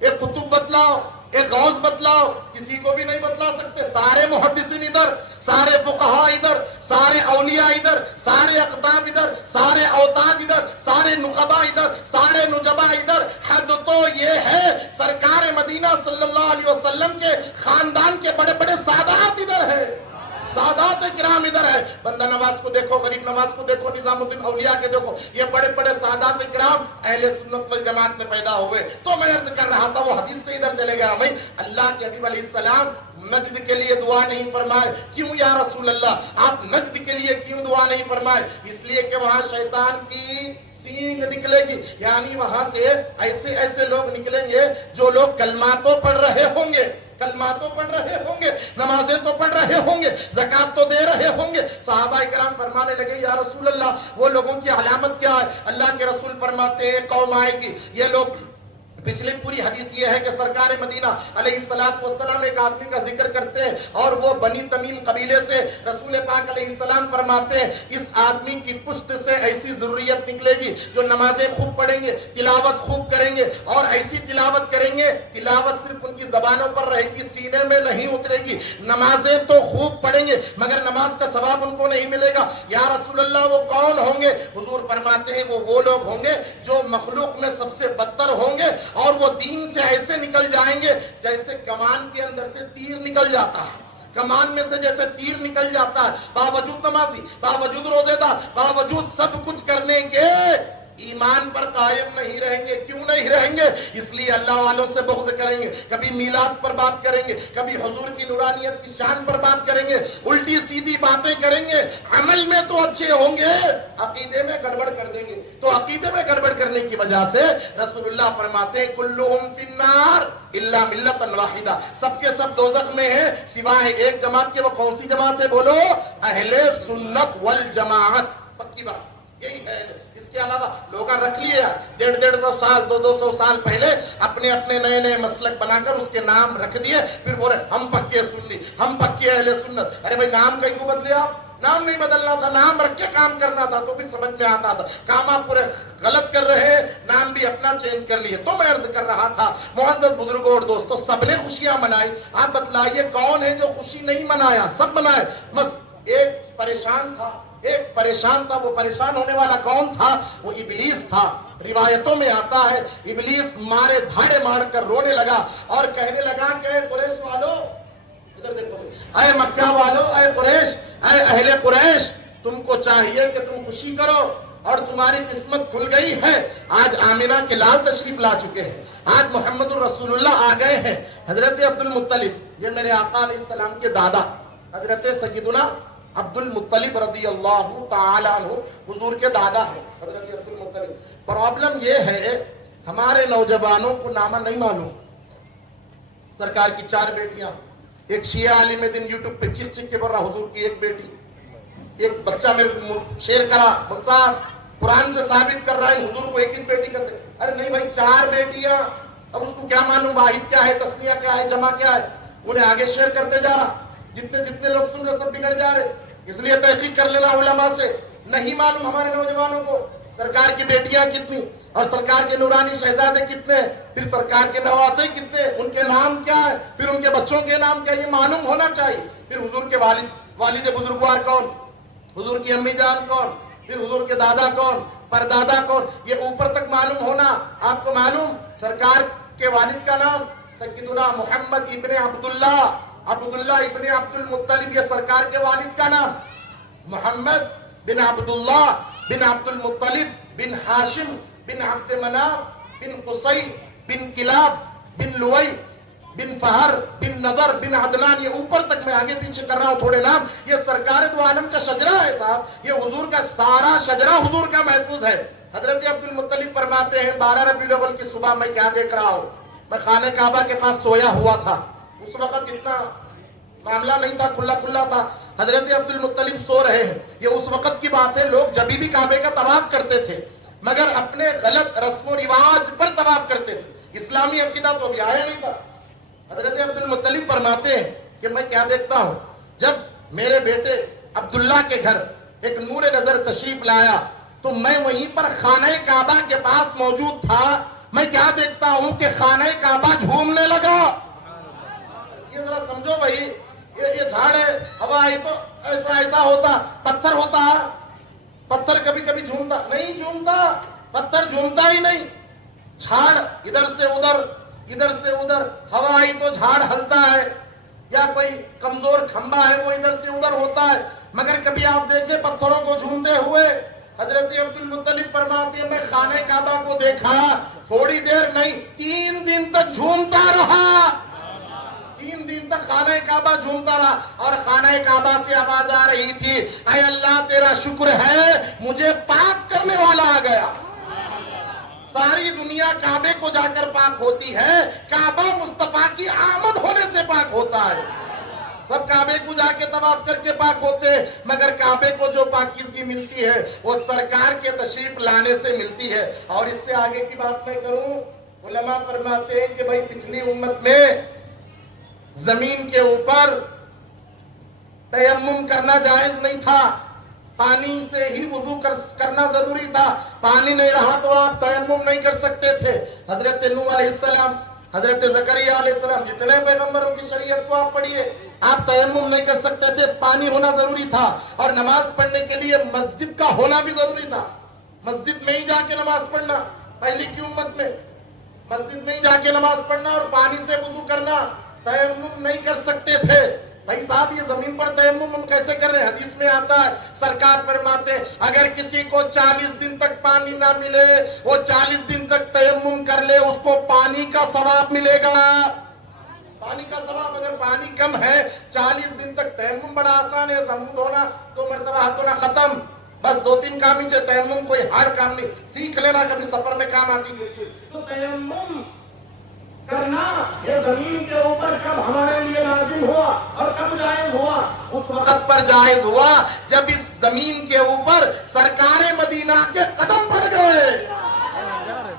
ایک قطب بتلاؤ، ایک غوث بتلاؤ، کسی کو بھی نہیں بتلا سکتے۔ سارے محدثین ادھر، سارے فقہاء ادھر، سارے اولیاء ادھر، سارے اقطاب ادھر، سارے اوتاد ادھر، سارے نقبا ادھر، سارے نجبا ادھر۔ حد تو یہ ہے سرکار مدینہ صلی اللہ علیہ وسلم کے خاندان کے بڑے بڑے سادات ادھر ہے، سادات کرام ادھر ہے، بندہ نواز کو دیکھو، غریب نواز کو دیکھو، نظام الدین اولیاء کے دیکھو، یہ بڑے بڑے سادات کرام اہل سنت والجماعت میں پیدا ہوئے۔ تو میں عرض کر رہا تھا، وہ حدیث سے ادھر چلے گیا بھائی، اللہ کے حبیب علیہ السلام نجد کے لیے دعا نہیں فرمائے، کیوں یا رسول اللہ آپ نجد کے لیے کیوں دعا نہیں فرمائے؟ اس لیے کہ وہاں شیطان کی سینگ نکلے گی، یعنی وہاں سے ایسے ایسے لوگ نکلیں گے جو لوگ کلماتوں پڑھ رہے ہوں گے، کلمات تو پڑھ رہے ہوں گے، نمازیں تو پڑھ رہے ہوں گے، زکات تو دے رہے ہوں گے۔ صحابہ کرام فرمانے لگے یا رسول اللہ وہ لوگوں کی علامت کیا ہے؟ اللہ کے رسول فرماتے ہیں قوم آئے گی، یہ لوگ، پچھلی پوری حدیث یہ ہے کہ سرکار مدینہ علیہ السلام ایک آدمی کا ذکر کرتے ہیں اور وہ بنی تمیم قبیلے سے، رسول پاک علیہ السلام فرماتے ہیں اس آدمی کی پشت سے ایسی ذریت نکلے گی جو نمازیں خوب پڑھیں گے، تلاوت خوب کریں گے، اور ایسی تلاوت کریں گے، تلاوت صرف ان کی زبانوں پر رہے گی، سینے میں نہیں اترے گی، نمازیں تو خوب پڑھیں گے مگر نماز کا ثواب ان کو نہیں ملے گا۔ یا رسول اللہ وہ کون ہوں گے؟ حضور فرماتے ہیں وہ لوگ ہوں گے جو مخلوق میں سب سے بدتر ہوں گے، اور وہ دین سے ایسے نکل جائیں گے جیسے کمان کے اندر سے تیر نکل جاتا ہے، کمان میں سے جیسے تیر نکل جاتا ہے، باوجود نمازی، باوجود روزے دار، باوجود سب کچھ کرنے کے ایمان پر قائم نہیں رہیں گے۔ کیوں نہیں رہیں گے؟ اس لیے اللہ والوں سے بغض کریں گے، کبھی میلاد پر بات کریں گے، کبھی حضور کی نورانیت کی شان پر بات کریں گے، الٹی سیدھی باتیں کریں گے، عمل میں تو اچھے ہوں گے، عقیدے میں گڑبڑ کر دیں گے۔ تو عقیدے میں گڑبڑ کرنے کی وجہ سے رسول اللہ فرماتے ہیں کلہم فی النار الا ملۃ واحدہ، سب کے سب دوزخ میں ہیں سوائے ایک جماعت کے۔ وہ کون سی جماعت ہے بولو؟ اہل سنت والجماعت، پکی بات یہی ہے۔ اس کے علاوہ لوگ رکھ لیے 150 سال 200 سال پہلے اپنے اپنے نئے نئے مسلک بنا کر اس کے نام رکھ دیے، پھر بولے ہم پکے سنی، ہم پکے اہل سنت۔ ارے بھائی نام کہیں کو بدلے آپ؟ نام نہیں بدلنا تھا، نام رکھ کے کام کرنا تھا تو بھی سمجھ میں آتا تھا۔ کام آپ پورے غلط کر رہے ہیں، نام بھی اپنا چینج کر لیے۔ تو میں عرض کر رہا تھا معزز بزرگوں اور دوستوں، سب نے خوشیاں منائی، آپ بتلائیے کون ہے جو خوشی نہیں منایا؟ سب منائے، بس ایک پریشان تھا، ایک پریشان تھا۔ وہ پریشان ہونے والا کون تھا؟ وہ ابلیس تھا۔ روایتوں میں آتا ہے ابلیس مارے دھاڑے مار کر رونے لگا اور کہنے لگا کہ اے قریش والو، ادھر دیکھو، اے مکہ والو، اے قریش، اے اہل قریش، تم کو چاہیے کہ تم خوشی کرو اور تمہاری قسمت کھل گئی ہے. آج آمنہ کے لال تشریف لا چکے ہیں، آج محمد الرسول اللہ آ گئے ہیں. حضرت عبد المطلب، یہ میرے آقا علیہ السلام کے دادا حضرت سیدنا عبد المطلب رضی اللہ تعالی عنہ حضور کے دادا ہیں حضرت عبد المطلب. پرابلم یہ ہے ہمارے نوجوانوں کو نامہ نہیں معلوم. سرکار کی 4 بیٹیاں، ایک شیعہ عالم دین یوٹیوب پہ چیخ چیخ کے بول رہا حضور کی 1 بیٹی. ایک بچہ میرے کو شیئر کرا، بچہ قرآن سے ثابت کر رہا ہے حضور کو 1 بیٹی کرتے. ارے نہیں بھائی، 4 بیٹیاں. اب اس کو کیا معلوم واحد کیا ہے، تسنیہ کیا ہے، جمع کیا ہے. انہیں آگے شیئر کرتے جا رہا. جتنے لوگ سن رہے سب بگڑ جا رہے. اس لیے تحقیق کر لینا علماء سے. نہیں معلوم ہمارے نوجوانوں کو سرکار کی بیٹیاں کتنی اور سرکار کے نورانی شہزادے کتنے ہیں، پھر سرکار کے نواسے کتنے، ان کے نام کیا ہے، پھر ان کے بچوں کے نام کیا، یہ معلوم ہونا چاہیے. پھر حضور کے والد بزرگوار کون، حضور کی امی جان کون، پھر حضور کے دادا کون، پردادا کون، یہ اوپر تک معلوم ہونا. آپ کو معلوم سرکار کے والد کا نام سیدنا محمد ابن عبداللہ ابن عبد المطلب، یہ سرکار کے والد کا نام محمد بن عبداللہ بن عبد المطلب بن ہاشم بن عبد مناف بن قصی بن کلاب بن لوئی بن فہر بن نضر بن عدنان. یہ اوپر تک میں آگے پیچھے کر رہا ہوں تھوڑے نام. یہ سرکار دو عالم کا شجرہ ہے صاحب. یہ حضور کا سارا شجرہ حضور کا محفوظ ہے. حضرت عبد المطلب فرماتے ہیں 12 ربیع الاول کی صبح میں کیا دیکھ رہا ہوں، میں خانہ کعبہ کے پاس سویا ہوا تھا. اس وقت اتنا معاملہ نہیں تھا، کھلا تھا. حضرت عبد المطلب سو رہے ہیں. یہ اس وقت کی بات ہے، لوگ جبھی بھی کعبے کا طواف کرتے تھے مگر اپنے غلط رسم و رواج پر طواف کرتے تھے. اسلامی عقیدہ تو ابھی آیا نہیں تھا. حضرت عبد المطلب فرماتے ہیں کہ میں کیا دیکھتا ہوں، جب میرے بیٹے عبداللہ کے گھر ایک نور نظر تشریف لایا تو میں وہیں پر خانہ کعبہ کے پاس موجود تھا. میں کیا دیکھتا ہوں کہ خانہ کعبہ جھومنے لگا. یہ ذرا سمجھو بھائی، یہ جھاڑ ہے، ہوا آئی تو ایسا ہوتا. پتھر ہوتا، پتھر کبھی کبھی جھومتا نہیں، جھومتا پتھر جھومتا ہی نہیں. جھاڑ ادھر سے ادھر، ہوا آئی تو جھاڑ ہلتا ہے، یا کوئی کمزور کھمبا ہے وہ ادھر سے ادھر ہوتا ہے، مگر کبھی آپ دیکھیں پتھروں کو جھومتے ہوئے. حضرت عبد المطلب فرماتے ہیں میں خانہ کعبہ کو دیکھا، تھوڑی دیر نہیں 3 دن تک جھومتا رہا. 3 دن تک خانہ کعبہ جھومتا رہا اور خانہ کعبہ سے آواز آ رہی تھی، اے اللہ تیرا شکر ہے مجھے پاک کرنے والا آ گیا. ساری دنیا کعبے کو جا کر پاک ہوتی ہے، کعبہ مصطفیٰ کی آمد ہونے سے پاک ہوتا ہے. سب کعبے کو جا کے طواف کر کے پاک ہوتے ہیں، مگر کعبے کو جو پاکیزگی ملتی ہے وہ سرکار کے تشریف لانے سے ملتی ہے. اور اس سے آگے کی بات میں کروں، علماء فرماتے ہیں کہ بھائی پچھلی امت میں زمین کے اوپر تیمم کرنا جائز نہیں تھا، پانی سے ہی وضو کرنا ضروری تھا. پانی نہیں رہا تو آپ تیمم نہیں کر سکتے تھے. حضرت نوح علیہ السلام، حضرت زکریا علیہ السلام، جتنے پیغمبروں کی شریعت کو آپ پڑھیے، آپ تیمم نہیں کر سکتے تھے. پانی ہونا ضروری تھا اور نماز پڑھنے کے لیے مسجد کا ہونا بھی ضروری تھا. مسجد میں ہی جا کے نماز پڑھنا، پہلی کی امت میں مسجد میں ہی جا کے نماز پڑھنا اور پانی سے وضو کرنا، تیمم نہیں کر سکتے تھے. بھائی صاحب یہ زمین پر تیمم ہم کیسے کر رہے ہیں؟ حدیث میں آتا ہے، سرکار فرماتے اگر کسی کو 40 دن تک پانی نہ ملے، وہ 40 دن تک تیمم کر لے، اس کو پانی کا ثواب ملے گا. پانی کا ثواب. اگر پانی کم ہے 40 دن تک تیمم بڑا آسان ہے، زمود ہونا 2 مرتبہ ہاتھ دھونا ختم، بس 2-3 کام ہی سے تیمم کوئی ہارڈ کام نہیں، سیکھ لینا، کبھی سفر میں کام آتی ہے. تو تیمم کرنا یہ زمین کے اوپر کب ہمارے لیے لازم ہوا اور کب جائز ہوا؟ اس وقت پر جائز ہوا جب اس زمین کے اوپر سرکار مدینہ کے قدم پڑ گئے.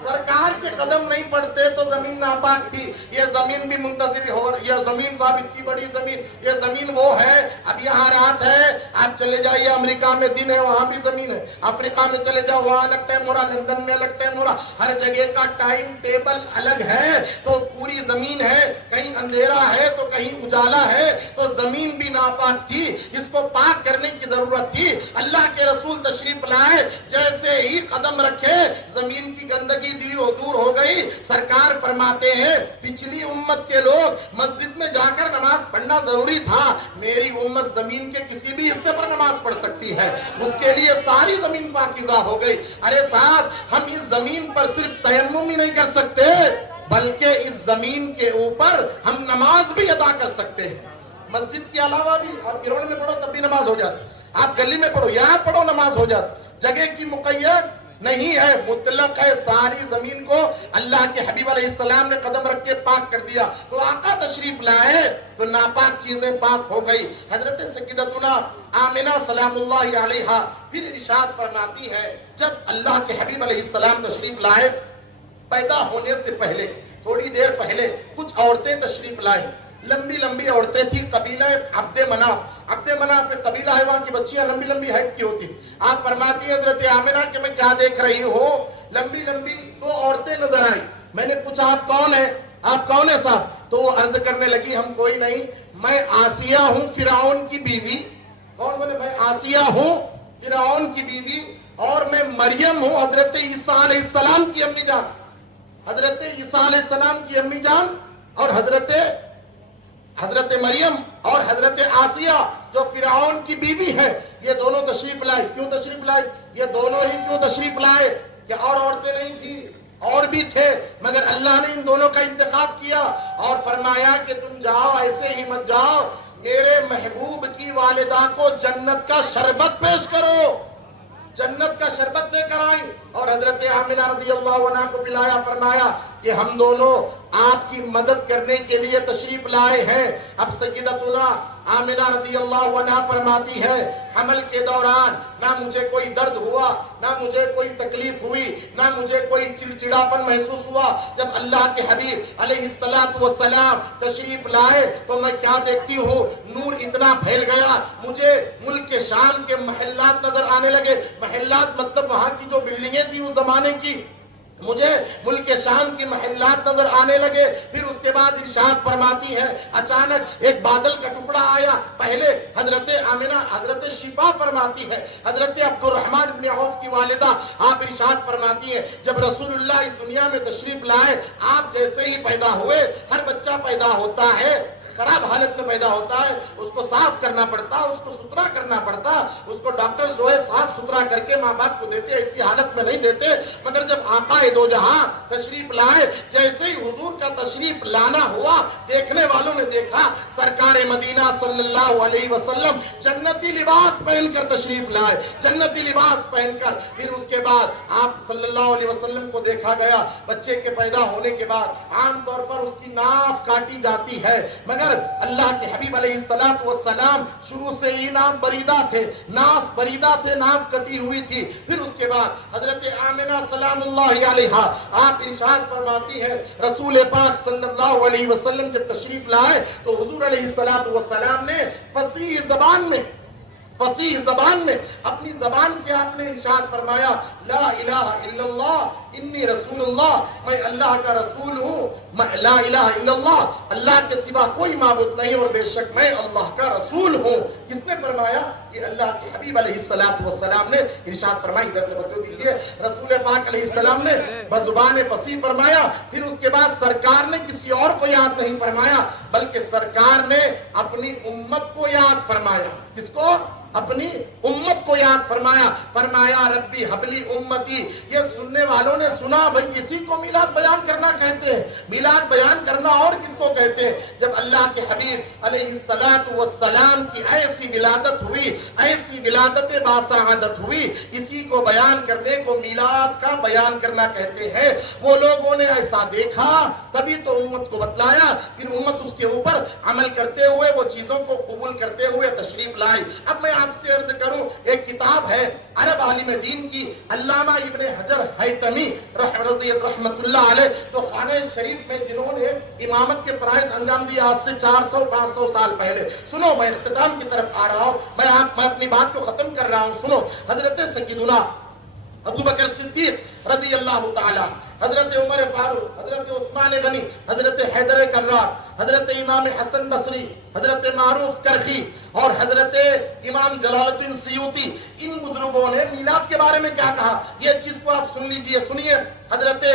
سرکار کے قدم نہیں پڑتے تو زمین ناپاک تھی. یہ زمین بھی منتظر ہو، یہ زمین صاحب اتنی بڑی زمین، یہ زمین وہ ہے. اب یہاں رات ہے، آپ چلے جائیے امریکہ میں دن ہے، وہاں بھی زمین ہے. افریقہ میں چلے جاؤ وہاں الگ ٹائم ہو رہا، لندن میں الگ ٹائم ہو رہا، ہر جگہ کا ٹائم ٹیبل الگ ہے. تو پوری زمین ہے، کہیں اندھیرا ہے تو کہیں اجالا ہے. تو زمین بھی ناپاک تھی، اس کو پاک کرنے کی ضرورت تھی. اللہ کے رسول تشریف لائے، جیسے ہی قدم رکھے زمین کی گندگی دور ہو گئی. سرکار فرماتے ہیں پچھلی امت کے لوگ مسجد میں جا کر نماز پڑھنا ضروری تھا, میری امت زمین کے کسی بھی حصے پر نماز پڑھ سکتی ہے, اس کے لیے ساری زمین پاکیزہ ہو گئی. ارے صاحب, ہم اس زمین پر صرف تیمم ہی نہیں کر سکتے بلکہ اس زمین کے اوپر ہم نماز بھی ادا کر سکتے ہیں. مسجد کے علاوہ بھی آپ گراؤنڈ میں پڑھو تب بھی نماز ہو جاتی, آپ گلی میں پڑھو یہاں پڑھو نماز ہو جاتی. جگہ کی مقید نہیں ہے, مطلق ہے. ساری زمین کو اللہ کے حبیب علیہ السلام نے قدم رکھ کے پاک کر دیا. تو آقا تشریف لائے تو ناپاک چیزیں پاک ہو گئی. حضرت سیدتنا آمنہ سلام اللہ علیہا پھر ارشاد فرماتی ہے, جب اللہ کے حبیب علیہ السلام تشریف لائے, پیدا ہونے سے پہلے تھوڑی دیر پہلے کچھ عورتیں تشریف لائیں. لمبی لمبی عورتیں تھی, قبیلہ عبد مناف میں قبیلہ ہے, وہاں کی بچیاں لمبی لمبی ہائٹ کی ہوتی. آپ فرماتی ہیں حضرت آمنہ کہ میں کیا دیکھ رہی ہوں, لمبی لمبی دو عورتیں نظر آئیں. میں نے پوچھا آپ کون ہیں, آپ کون ہیں صاحب؟ تو وہ عرض کرنے لگی ہم کوئی نہیں, میں آسیہ ہوں فرعون کی بیوی. کون بولے؟ میں آسیہ ہوں فرعون کی بیوی, اور میں مریم ہوں حضرت عیسیٰ علیہ السلام کی امی جان. حضرت عیسیٰ علیہ السلام کی امی جان اور حضرت مریم اور حضرت آسیہ جو فرعون کی بیوی ہے, یہ دونوں تشریف لائے. کیوں تشریف لائے؟ یہ دونوں ہی کیوں تشریف لائے؟ کہ اور عورتیں نہیں تھی, اور بھی تھے, مگر اللہ نے ان دونوں کا انتخاب کیا اور فرمایا کہ تم جاؤ, ایسے ہی مت جاؤ, میرے محبوب کی والدہ کو جنت کا شربت پیش کرو. جنت کا شربت لے کر آئی اور حضرت آمنہ رضی اللہ عنہ کو پلایا. فرمایا کہ ہم دونوں آپ کی مدد کرنے کے لیے تشریف لائے ہیں. اب سیدتنا آمنہ رضی اللہ عنہ فرماتی ہے, حمل کے دوران نہ مجھے کوئی درد ہوا, نہ مجھے کوئی تکلیف ہوئی, نہ مجھے کوئی چڑچڑاپن محسوس ہوا. جب اللہ کے حبیب علیہ السلام تشریف لائے تو میں کیا دیکھتی ہوں, نور اتنا پھیل گیا, مجھے ملک شام کے محلات نظر آنے لگے. محلات مطلب وہاں کی جو بلڈنگیں تھی اس زمانے کی, مجھے ملک شام کی محلات نظر آنے لگے. پھر اس کے بعد ارشاد فرماتی ہے, اچانک ایک بادل کا ٹکڑا آیا. پہلے حضرت آمنہ حضرت شفا فرماتی ہے, حضرت عبد الرحمن بن عوف کی والدہ, آپ ارشاد فرماتی ہے جب رسول اللہ اس دنیا میں تشریف لائے, آپ جیسے ہی پیدا ہوئے, ہر بچہ پیدا ہوتا ہے خراب حالت میں پیدا ہوتا ہے, اس کو صاف کرنا پڑتا, اس کو ستھرا کرنا پڑتا, اس کو ڈاکٹر جو ہے صاف ستھرا کر کے ماں باپ کو دیتے, ایسی حالت میں نہیں دیتے. مگر جب آقا دو جہاں تشریف لائے, جیسے ہی حضور کا تشریف لانا ہوا, دیکھنے والوں نے دیکھا سرکار مدینہ صلی اللہ علیہ وسلم جنتی لباس پہن کر تشریف لائے, جنتی لباس پہن کر. پھر اس کے بعد آپ صلی اللہ علیہ وسلم کو دیکھا گیا, بچے کے پیدا ہونے کے بعد عام طور پر اس کی ناف کاٹی جاتی ہے, مگر اللہ کے حبیب علیہ السلام شروع سے ہی ناف بریدہ تھے, ناف کٹی ہوئی تھی. پھر اس کے بعد حضرت آمنہ سلام اللہ علیہا آپ ارشاد فرماتی ہے, رسول پاک صلی اللہ علیہ وسلم جب تشریف لائے تو حضور علیہ السلام نے فصیح زبان میں اپنی زبان سے آپ نے ارشاد فرمایا, لا الہ الا اللہ انی رسول اللہ, میں اللہ کا رسول ہوں. لا الہ الا اللہ, اللہ کے سوا کوئی معبود نہیں اور بے شک میں اللہ کا رسول ہوں. کس نے فرمایا؟ یہ اللہ کے حبیب علیہ السلام نے ارشاد فرمائی. ادھر توجہ دیجیے, رسول پاک علیہ السلام نے بزبان فصیح فرمایا. پھر اس کے بعد سرکار نے کسی اور کو یاد نہیں فرمایا, بلکہ سرکار نے اپنی امت کو یاد فرمایا. کس کو؟ اپنی امت کو یاد فرمایا. فرمایا ربی حبلی امتی. یہ سننے والوں نے سنا, بھئی اسی کو میلاد بیان کرنا کہتے ہیں. میلاد بیان کرنا اور کس کو کہتے ہیں؟ جب اللہ کے حبیب علیہ السلام کی ایسی ولادت ہوئی, ایسی ولادت باسعادت ہوئی, اسی کو بیان کرنے کو میلاد کا بیان کرنا کہتے ہیں. وہ لوگوں نے ایسا دیکھا تبھی تو امت کو بتلایا, پھر امت اس کے اوپر عمل کرتے ہوئے وہ چیزوں کو قبول کرتے ہوئے تشریف لائی. اب میں آپ سے عرض کروں, ایک کتاب ہے عرب عالم دین کی, علامہ ابن حجر حیثمی رحمت اللہ علیہ, تو خانہ شریف میں جنہوں نے امامت کے فرائض انجام دیا آج سے 400-500 سال پہلے. سنو, میں اختتام کی طرف آ رہا ہوں, میں اپنی بات کو ختم کر رہا ہوں. سنو, حضرت سیدنا ابو بکر صدیق رضی اللہ تعالی, حضرت عمر فاروق, حضرت عثمان غنی, حضرت حیدر کرار, حضرت امام حسن بصری, حضرت معروف کرخی اور حضرت امام جلال الدین سیوطی, ان بزرگوں نے میلاد کے بارے میں کیا کہا یہ چیز کو آپ سن لیجئے. سنیے, حضرت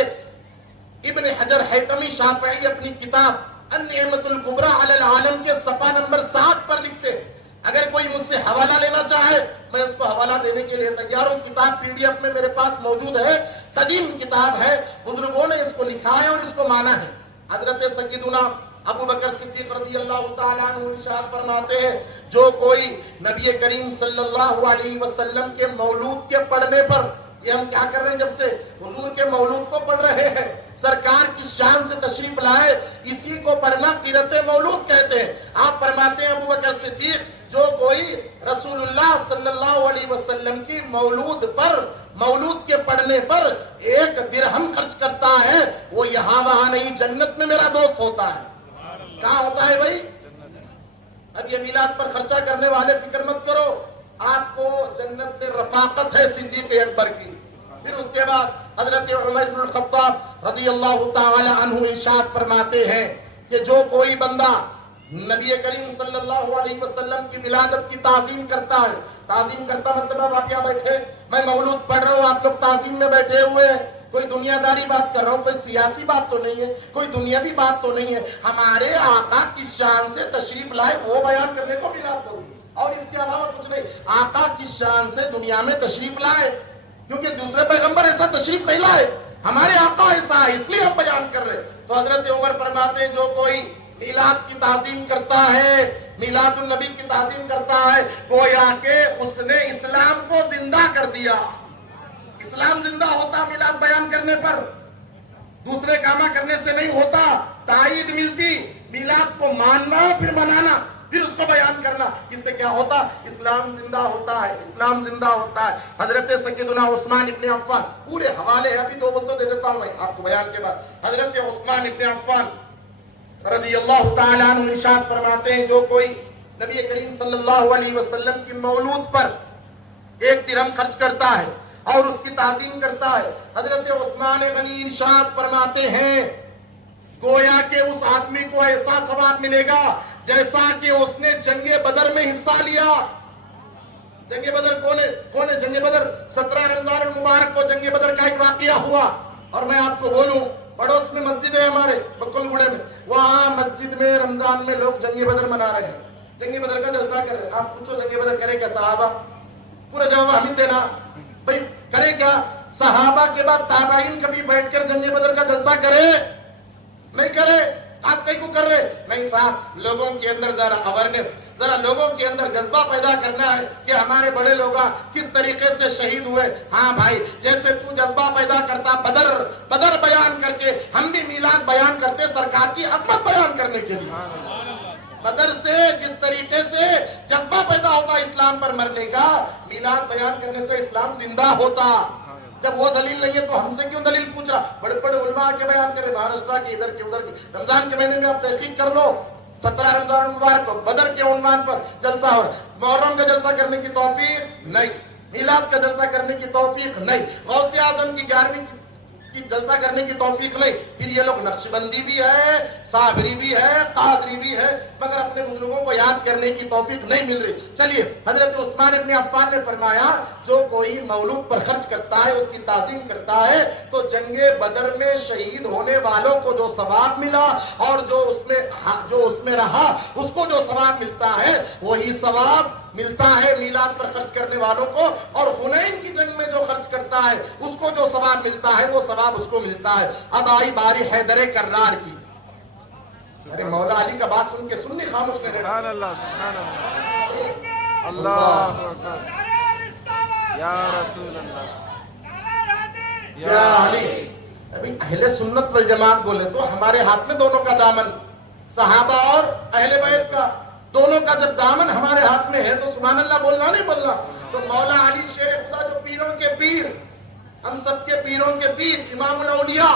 ابن حجر حیتمی شافعی اپنی کتاب النعمت الکبریٰ علی العالم کے صفحہ نمبر 7 پر لکھتے, اگر کوئی مجھ سے حوالہ لینا چاہے میں اس کو حوالہ دینے کے لیے تیار ہوں. کتاب پی ڈی ایف میں میرے پاس موجود ہے, قدیم کتاب ہے, بزرگوں نے اس کو لکھا ہے اور اس کو مانا ہے. حضرت سیدنا ابو بکر صدیق رضی اللہ تعالیٰ عنہ ارشاد فرماتے ہیں, جو کوئی نبی کریم صلی اللہ علیہ وسلم کے مولود کے پڑھنے پر, یہ ہم کیا کر رہے ہیں, جب سے حضور کے مولود کو پڑھ رہے ہیں, سرکار کس شان سے تشریف لائے, اسی کو پڑھنا قرۃ مولود کہتے ہیں. آپ فرماتے ہیں ابو بکر صدیق, جو کوئی رسول اللہ صلی اللہ علیہ وسلم کی مولود کے پڑھنے پر 1 درہم خرچ کرتا ہے, وہ یہاں وہاں نہیں, جنت میں میرا دوست ہوتا ہے. کہاں ہوتا ہے بھائی؟ اب یہ میلاد پر خرچہ کرنے والے فکر مت کرو, آپ کو جنت میں رفاقت ہے صدیق اکبر کی. پھر اس کے بعد حضرت عمر بن الخطاب رضی اللہ تعالی عنہ ارشاد فرماتے ہیں کہ جو کوئی بندہ نبی کریم صلی اللہ علیہ وسلم کی ولادت کی تعظیم کرتا ہے, تعظیم کرتا مطلب آپ یہاں بیٹھے, میں مولود پڑھ رہا ہوں, آپ لوگ تعظیم میں بیٹھے ہوئے ہیں, کوئی دنیا داری بات کر رہا ہوں, کوئی سیاسی بات تو نہیں ہے, کوئی دنیاوی بات تو نہیں ہے, ہمارے آقا کس شان سے تشریف لائے وہ بیان کرنے کو میلاد ہوگی, اور اس کے علاوہ کچھ نہیں. آقا کس شان سے دنیا میں تشریف لائے, کیونکہ دوسرے پیغمبر ایسا تشریف نہیں لائے, ہمارے آقا ایسا ہے, اس لیے ہم بیان کر رہے. تو حضرت عمر فرماتے ہیں, جو کوئی میلاد کی تعظیم کرتا ہے, میلاد النبی کی تعظیم کرتا ہے, گویا کہ اس نے اسلام کو زندہ کر دیا. اسلام زندہ ہوتا میلاد بیان کرنے پر, دوسرے کام کرنے سے نہیں ہوتا. تائید ملتی میلاد کو ماننا, پھر منانا, پھر اس کو بیان کرنا, اس سے کیا ہوتا, اسلام زندہ ہوتا ہے, اسلام زندہ ہوتا ہے. حضرت سیدنا عثمان ابن عفان, پورے حوالے ہیں, ابھی 2 بول دے دیتا ہوں میں آپ کو بیان کے بعد. حضرت عثمان ابن عفان رضی اللہ تعالیٰ عنہ ارشاد فرماتے ہیں, جو کوئی نبی کریم صلی اللہ علیہ وسلم کی مولود پر 1 درہم خرچ کرتا ہے اور اس کی تعظیم کرتا ہے, حضرت عثمان غنی ارشاد فرماتے ہیں, گویا کہ اس آدمی کو ایسا ثواب ملے گا جیسا کہ اس نے جنگ بدر میں حصہ لیا. جنگ بدر کون ہے؟ جنگ بدر 17 رمضان المبارک کو جنگ بدر کا ایک واقعہ ہوا. اور میں آپ کو بولوں, پڑوس میں مسجد ہے ہمارے بکل گوڑے میں, وہاں مسجد میں رمضان میں لوگ جنگ بدر منا رہے ہیں, جنگ بدر کا جلسہ کر رہے ہیں. آپ پوچھو جنگ بدر کرے کیا صحابہ؟ پورا جواب ہم ہی دینا بھائی, کرے کیا صحابہ کے بعد تابعین کبھی بیٹھ کر جنگ بدر کا جلسہ کرے؟ نہیں کرے. آپ کہیں کو کر رہے نہیں صاحب, لوگوں کے اندر ذرا اویرنس, ذرا لوگوں کے اندر جذبہ پیدا کرنا ہے کہ ہمارے بڑے لوگ کس طریقے سے شہید ہوئے. ہاں بھائی, جیسے تو جذبہ پیدا کرتا بدر بیان کر کے, ہم بھی میلاد بیان کرتے سرکار کی عظمت بیان کرنے کے لیے. بدر سے جس طریقے سے جذبہ پیدا ہوتا اسلام پر مرنے کا, میلاد بیان کرنے سے اسلام زندہ ہوتا. جب وہ دلیل نہیں ہے تو ہم سے کیوں دلیل پوچھ رہا؟ بڑے بڑے علماء کے بیان کرے, مہاراشٹر کے ادھر کے ادھر کی. رمضان کے مہینے میں آپ تحقیق کر لو, 17 رمضان مبارک کو بدر کے عنوان پر جلسہ ہو رہا. محرم کا جلسہ کرنے کی توفیق نہیں, میلاد کا جلسہ کرنے کی توفیق نہیں, غوث اعظم کی 11ویں کی جلسہ کرنے کی توفیق نہیں. پھر یہ لوگ نقشبندی بھی ہے, صابری بھی ہے, قادری بھی ہے, مگر اپنے بزرگوں کو یاد کرنے کی توفیق نہیں مل رہی. چلیے, حضرت عثمان ابن عفان نے فرمایا, جو کوئی مولود پر خرچ کرتا ہے, اس کی تعظیم کرتا ہے, تو جنگ بدر میں شہید ہونے والوں کو جو ثواب ملا اور جو اس میں رہا, اس کو جو ثواب ملتا ہے وہی ثواب ملتا ہے میلاد پر خرچ کرنے والوں کو. اور حنین کی جنگ میں جو خرچ کرتا ہے اس کو جو ثواب ملتا ہے وہ ثواب اس کو ملتا ہے. اب آئی باری حیدر کرار کی. ارے مولا علی کا بات سن کے سننی خاموش نے. سبحان اللہ, سبحان اللہ, اللہ اکبر, یا رسول اللہ, یا علی. ابھی اہل سنت والجماعت بولے تو ہمارے ہاتھ میں دونوں کا دامن, صحابہ اور اہل بیت کا, دونوں کا جب دامن ہمارے ہاتھ میں ہے تو سبحان اللہ بولنا نہیں بولنا. تو مولا علی شیر خدا, جو پیروں کے پیر, ہم سب کے پیروں کے پیر, امام الاولیاء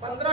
15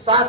7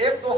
1-2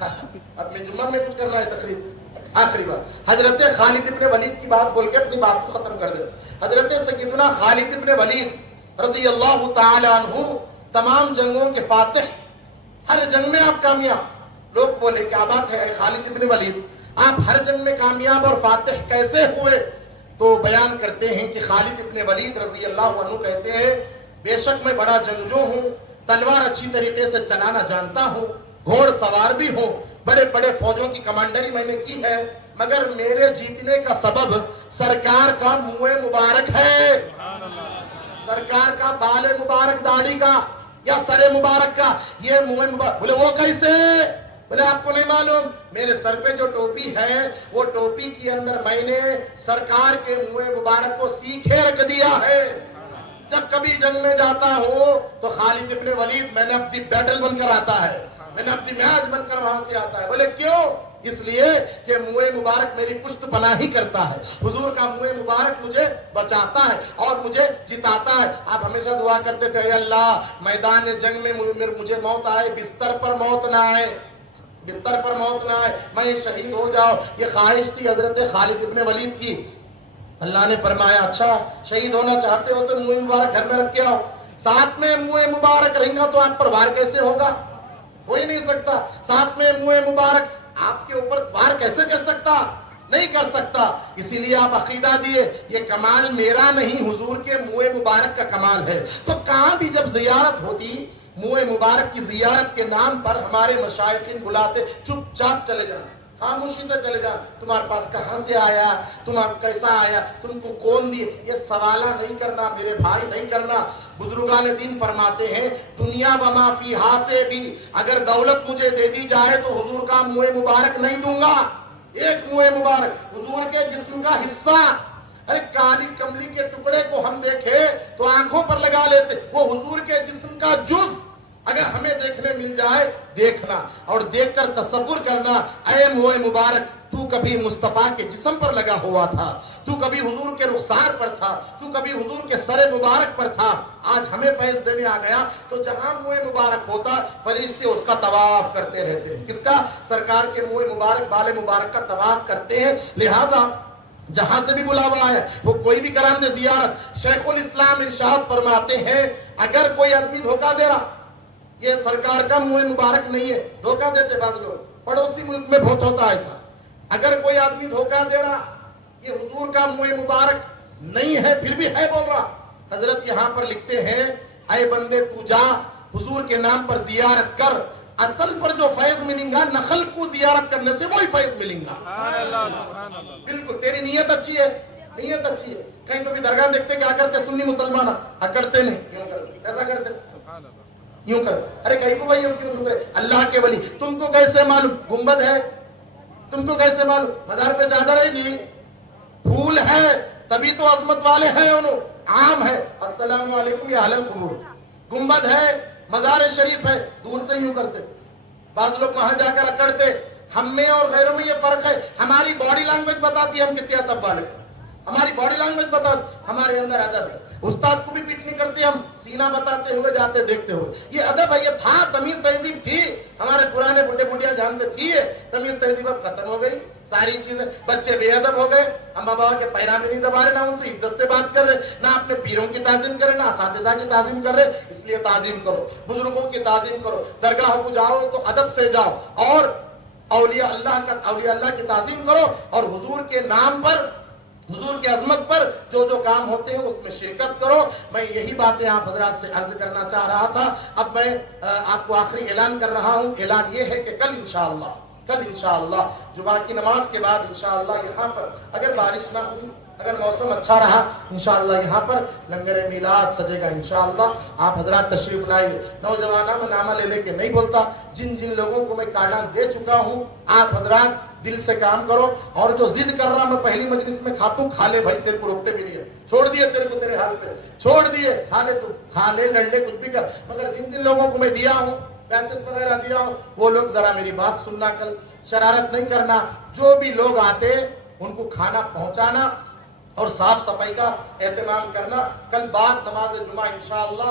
اب میں جمعہ میں کچھ کرنا ہے تقریب آخری بات حضرت خالد ابن ولید کی بات بول کے اپنی بات کو ختم کر دے. حضرت سیدنا خالد ابن ولید رضی اللہ تعالی عنہ تمام جنگوں کے فاتح, ہر جنگ میں آپ کامیاب. لوگ بولے کیا بات ہے خالد ابن ولید, آپ ہر جنگ میں کامیاب اور فاتح کیسے ہوئے؟ تو بیان کرتے ہیں کہ خالد ابن ولید رضی اللہ عنہ کہتے ہیں بے شک میں بڑا جنگجو ہوں, تلوار اچھی طریقے سے چلانا جانتا ہوں, گھوڑ سوار بھی ہوں, بڑے بڑے فوجوں کی کمانڈری میں نے کی ہے, مگر میرے جیتنے کا سبب سرکار کا منہ مبارک ہے, سرکار کا بال مبارک داڑھی کا یا سر مبارک کا, یہ منہ مبارک. بولے وہ کیسے؟ بولے آپ کو نہیں معلوم, میرے سر پہ جو ٹوپی ہے وہ ٹوپی کے اندر میں نے سرکار کے منہ مبارک کو سیکھے رکھ دیا ہے. جب کبھی جنگ میں جاتا ہوں تو خالد ابن ولید میں نے اپنی بیٹل بن کر آتا ہے, میں نے اپنی میچ بن کر وہاں سے آتا ہے. بولے کیوں؟ اس لیے کہ منہ مبارک میری پشت پناہی کرتا ہے, حضور کا منہ مبارک مجھے بچاتا ہے اور مجھے جتاتا ہے. آپ ہمیشہ دعا کرتے تھے اے اللہ میدان جنگ میں مجھے موت آئے, بستر پر موت نہ آئے, بستر پر موت نہ آئے, میں شہید ہو جاؤ. یہ خواہش تھی حضرت خالد ابن ولید کی. اللہ نے فرمایا اچھا شہید ہونا چاہتے ہو تو منہ مبارک گھر میں رکھ کے آؤ. ساتھ میں منہ مبارک رہیں گا تو آپ پر وار کیسے ہوگا؟ ہو ہی نہیں سکتا. ساتھ میں منہ مبارک آپ کے اوپر وار کیسے کر سکتا؟ نہیں کر سکتا. اسی لیے آپ عقیدہ دیے یہ کمال میرا نہیں حضور کے منہ مبارک کا کمال ہے. تو کہاں بھی جب زیارت ہوتی, منہ مبارک کی زیارت کے نام پر ہمارے مشائخین بلاتے, چپ چاپ چلے جانا, خاموشی سے چلے جانا. تمہارے پاس کہاں سے آیا, تمہارا کیسا آیا, تم کو کون دیے, یہ سوالہ نہیں کرنا میرے بھائی, نہیں کرنا. بزرگان دین فرماتے ہیں دنیا و ما فیہا سے بھی اگر دولت مجھے دے دی جائے تو حضور کا منہ مبارک نہیں دوں گا. ایک منہ مبارک حضور کے جسم کا حصہ, ارے کالی کملی کے ٹکڑے کو ہم دیکھے تو آنکھوں پر لگا لیتے, وہ حضور کے جسم کا جز اگر ہمیں دیکھنے مل جائے, دیکھنا اور دیکھ کر تصور کرنا اے منہ مبارک تو کبھی مصطفیٰ کے جسم پر لگا ہوا تھا, تو کبھی حضور کے رخسار پر تھا, تو کبھی حضور کے سر مبارک پر تھا. آج ہمیں فیض دینے آ گیا تو جہاں منہ مبارک ہوتا فرشتے اس کا طواف کرتے رہتے ہیں. کس کا؟ سرکار کے منہ مبارک بال مبارک کا طواف کرتے ہیں. لہذا جہاں سے بھی بلاوا آیا وہ کوئی بھی کرام دے زیارت. شیخ الاسلام ارشاد فرماتے ہیں اگر کوئی آدمی دھوکہ دے رہا, یہ سرکار کا منہ مبارک نہیں ہے, دھوکہ دیتے بعض لوگ, پڑوسی ملک میں بہت ہوتا ہے ایسا. اگر کوئی آدمی دھوکہ دے رہا یہ حضور کا منہ مبارک نہیں ہے پھر بھی ہے بول رہا, حضرت یہاں پر لکھتے ہیں اے بندے تو جا حضور کے نام پر زیارت کر, اصل پر جو فیض ملیں گا نخل کو زیارت کرنے سے وہی فیض ملیں گا. بالکل تیری نیت اچھی ہے, نیت اچھی ہے. کہیں تو بھی درگاہ دیکھتے کیا کرتے سنی مسلمان, کرتے نہیں, ایسا کرتے یوں کرتے. ارے کہیں کو بھائی کیوں چھپے, اللہ کے ولی تم کو کیسے معلوم گنبد ہے, تم کو کیسے معلوم مزار پہ چادر ہے جی, پھول ہے تبھی تو عظمت والے ہیں, انہوں عام ہے السلام علیکم یا اہل القبور. گنبد ہے, مزار شریف ہے, دور سے یوں کرتے. بعض لوگ وہاں جا کر اکڑتے. ہم میں اور غیروں میں یہ فرق ہے, ہماری باڈی لینگویج بتاتی ہے ہم کتنے ادب والے, ہماری باڈی لینگویج بتاتی, ہمارے اندر ادب ہے. استاد کو بھی پیٹ نہیں کرتے ہم, سینہ بتاتے ہوئے جاتے دیکھتے ہوئے, یہ ادب ہے, یہ تھا, تمیز تہذیب تھی. ہمارے پرانے بڈھے بڈھیاں جانتے تھی تمیز تہذیب اب ختم ہو گئی. ساری چیزیں, بچے بے ادب ہو گئے, ہم بابا کے پیرا میں نہیں دبا رہے, نہ ان سے عزت سے بات کر رہے, نہ اپنے پیروں کی تعظیم کر رہے, نہ اساتذہ کی تعظیم کر رہے. اس لیے تعظیم کرو, بزرگوں کی تعظیم کرو, درگاہ کو جاؤ تو ادب سے جاؤ, اور اولیاء اللہ کی تعظیم کرو, اور حضور کے نام پر, حضور کی عظمت پر جو جو کام ہوتے ہیں اس میں شرکت کرو. میں یہی باتیں آپ حضرات سے عرض کرنا چاہ رہا تھا. اب میں آپ کو آخری اعلان کر رہا ہوں. اعلان یہ ہے کہ کل انشاءاللہ جمعہ کی نماز کے بعد انشاءاللہ یہاں پر اگر بارش نہ ہوئی, اگر موسم اچھا رہا, انشاءاللہ یہاں پر لنگر میلاد سجے گا انشاءاللہ. آپ حضرات تشریف لائیے. نوجوانوں میں نامہ لے کے نہیں بولتا, جن جن لوگوں کو میں کارڈان دے چکا ہوں آپ حضرات دل سے کام کرو, اور جو ضد کر رہا میں پہلی مجلس میں کھاتوں کھا لے بھائی, تیرے کو روکتے بھی نہیں, چھوڑ دیے تیرے کو تیرے حال پہ, چھوڑ دیے, کھا لے, تو کھا لے, لڑ لے, کچھ بھی کر, مگر جن لوگوں کو میں دیا ہوں پیچز وغیرہ دیا ہوں وہ لوگ ذرا میری بات سننا, کل شرارت نہیں کرنا. جو بھی لوگ آتے ان کو کھانا پہنچانا اور صاف صفائی کا اہتمام کرنا. کل بعد نماز جمعہ انشاءاللہ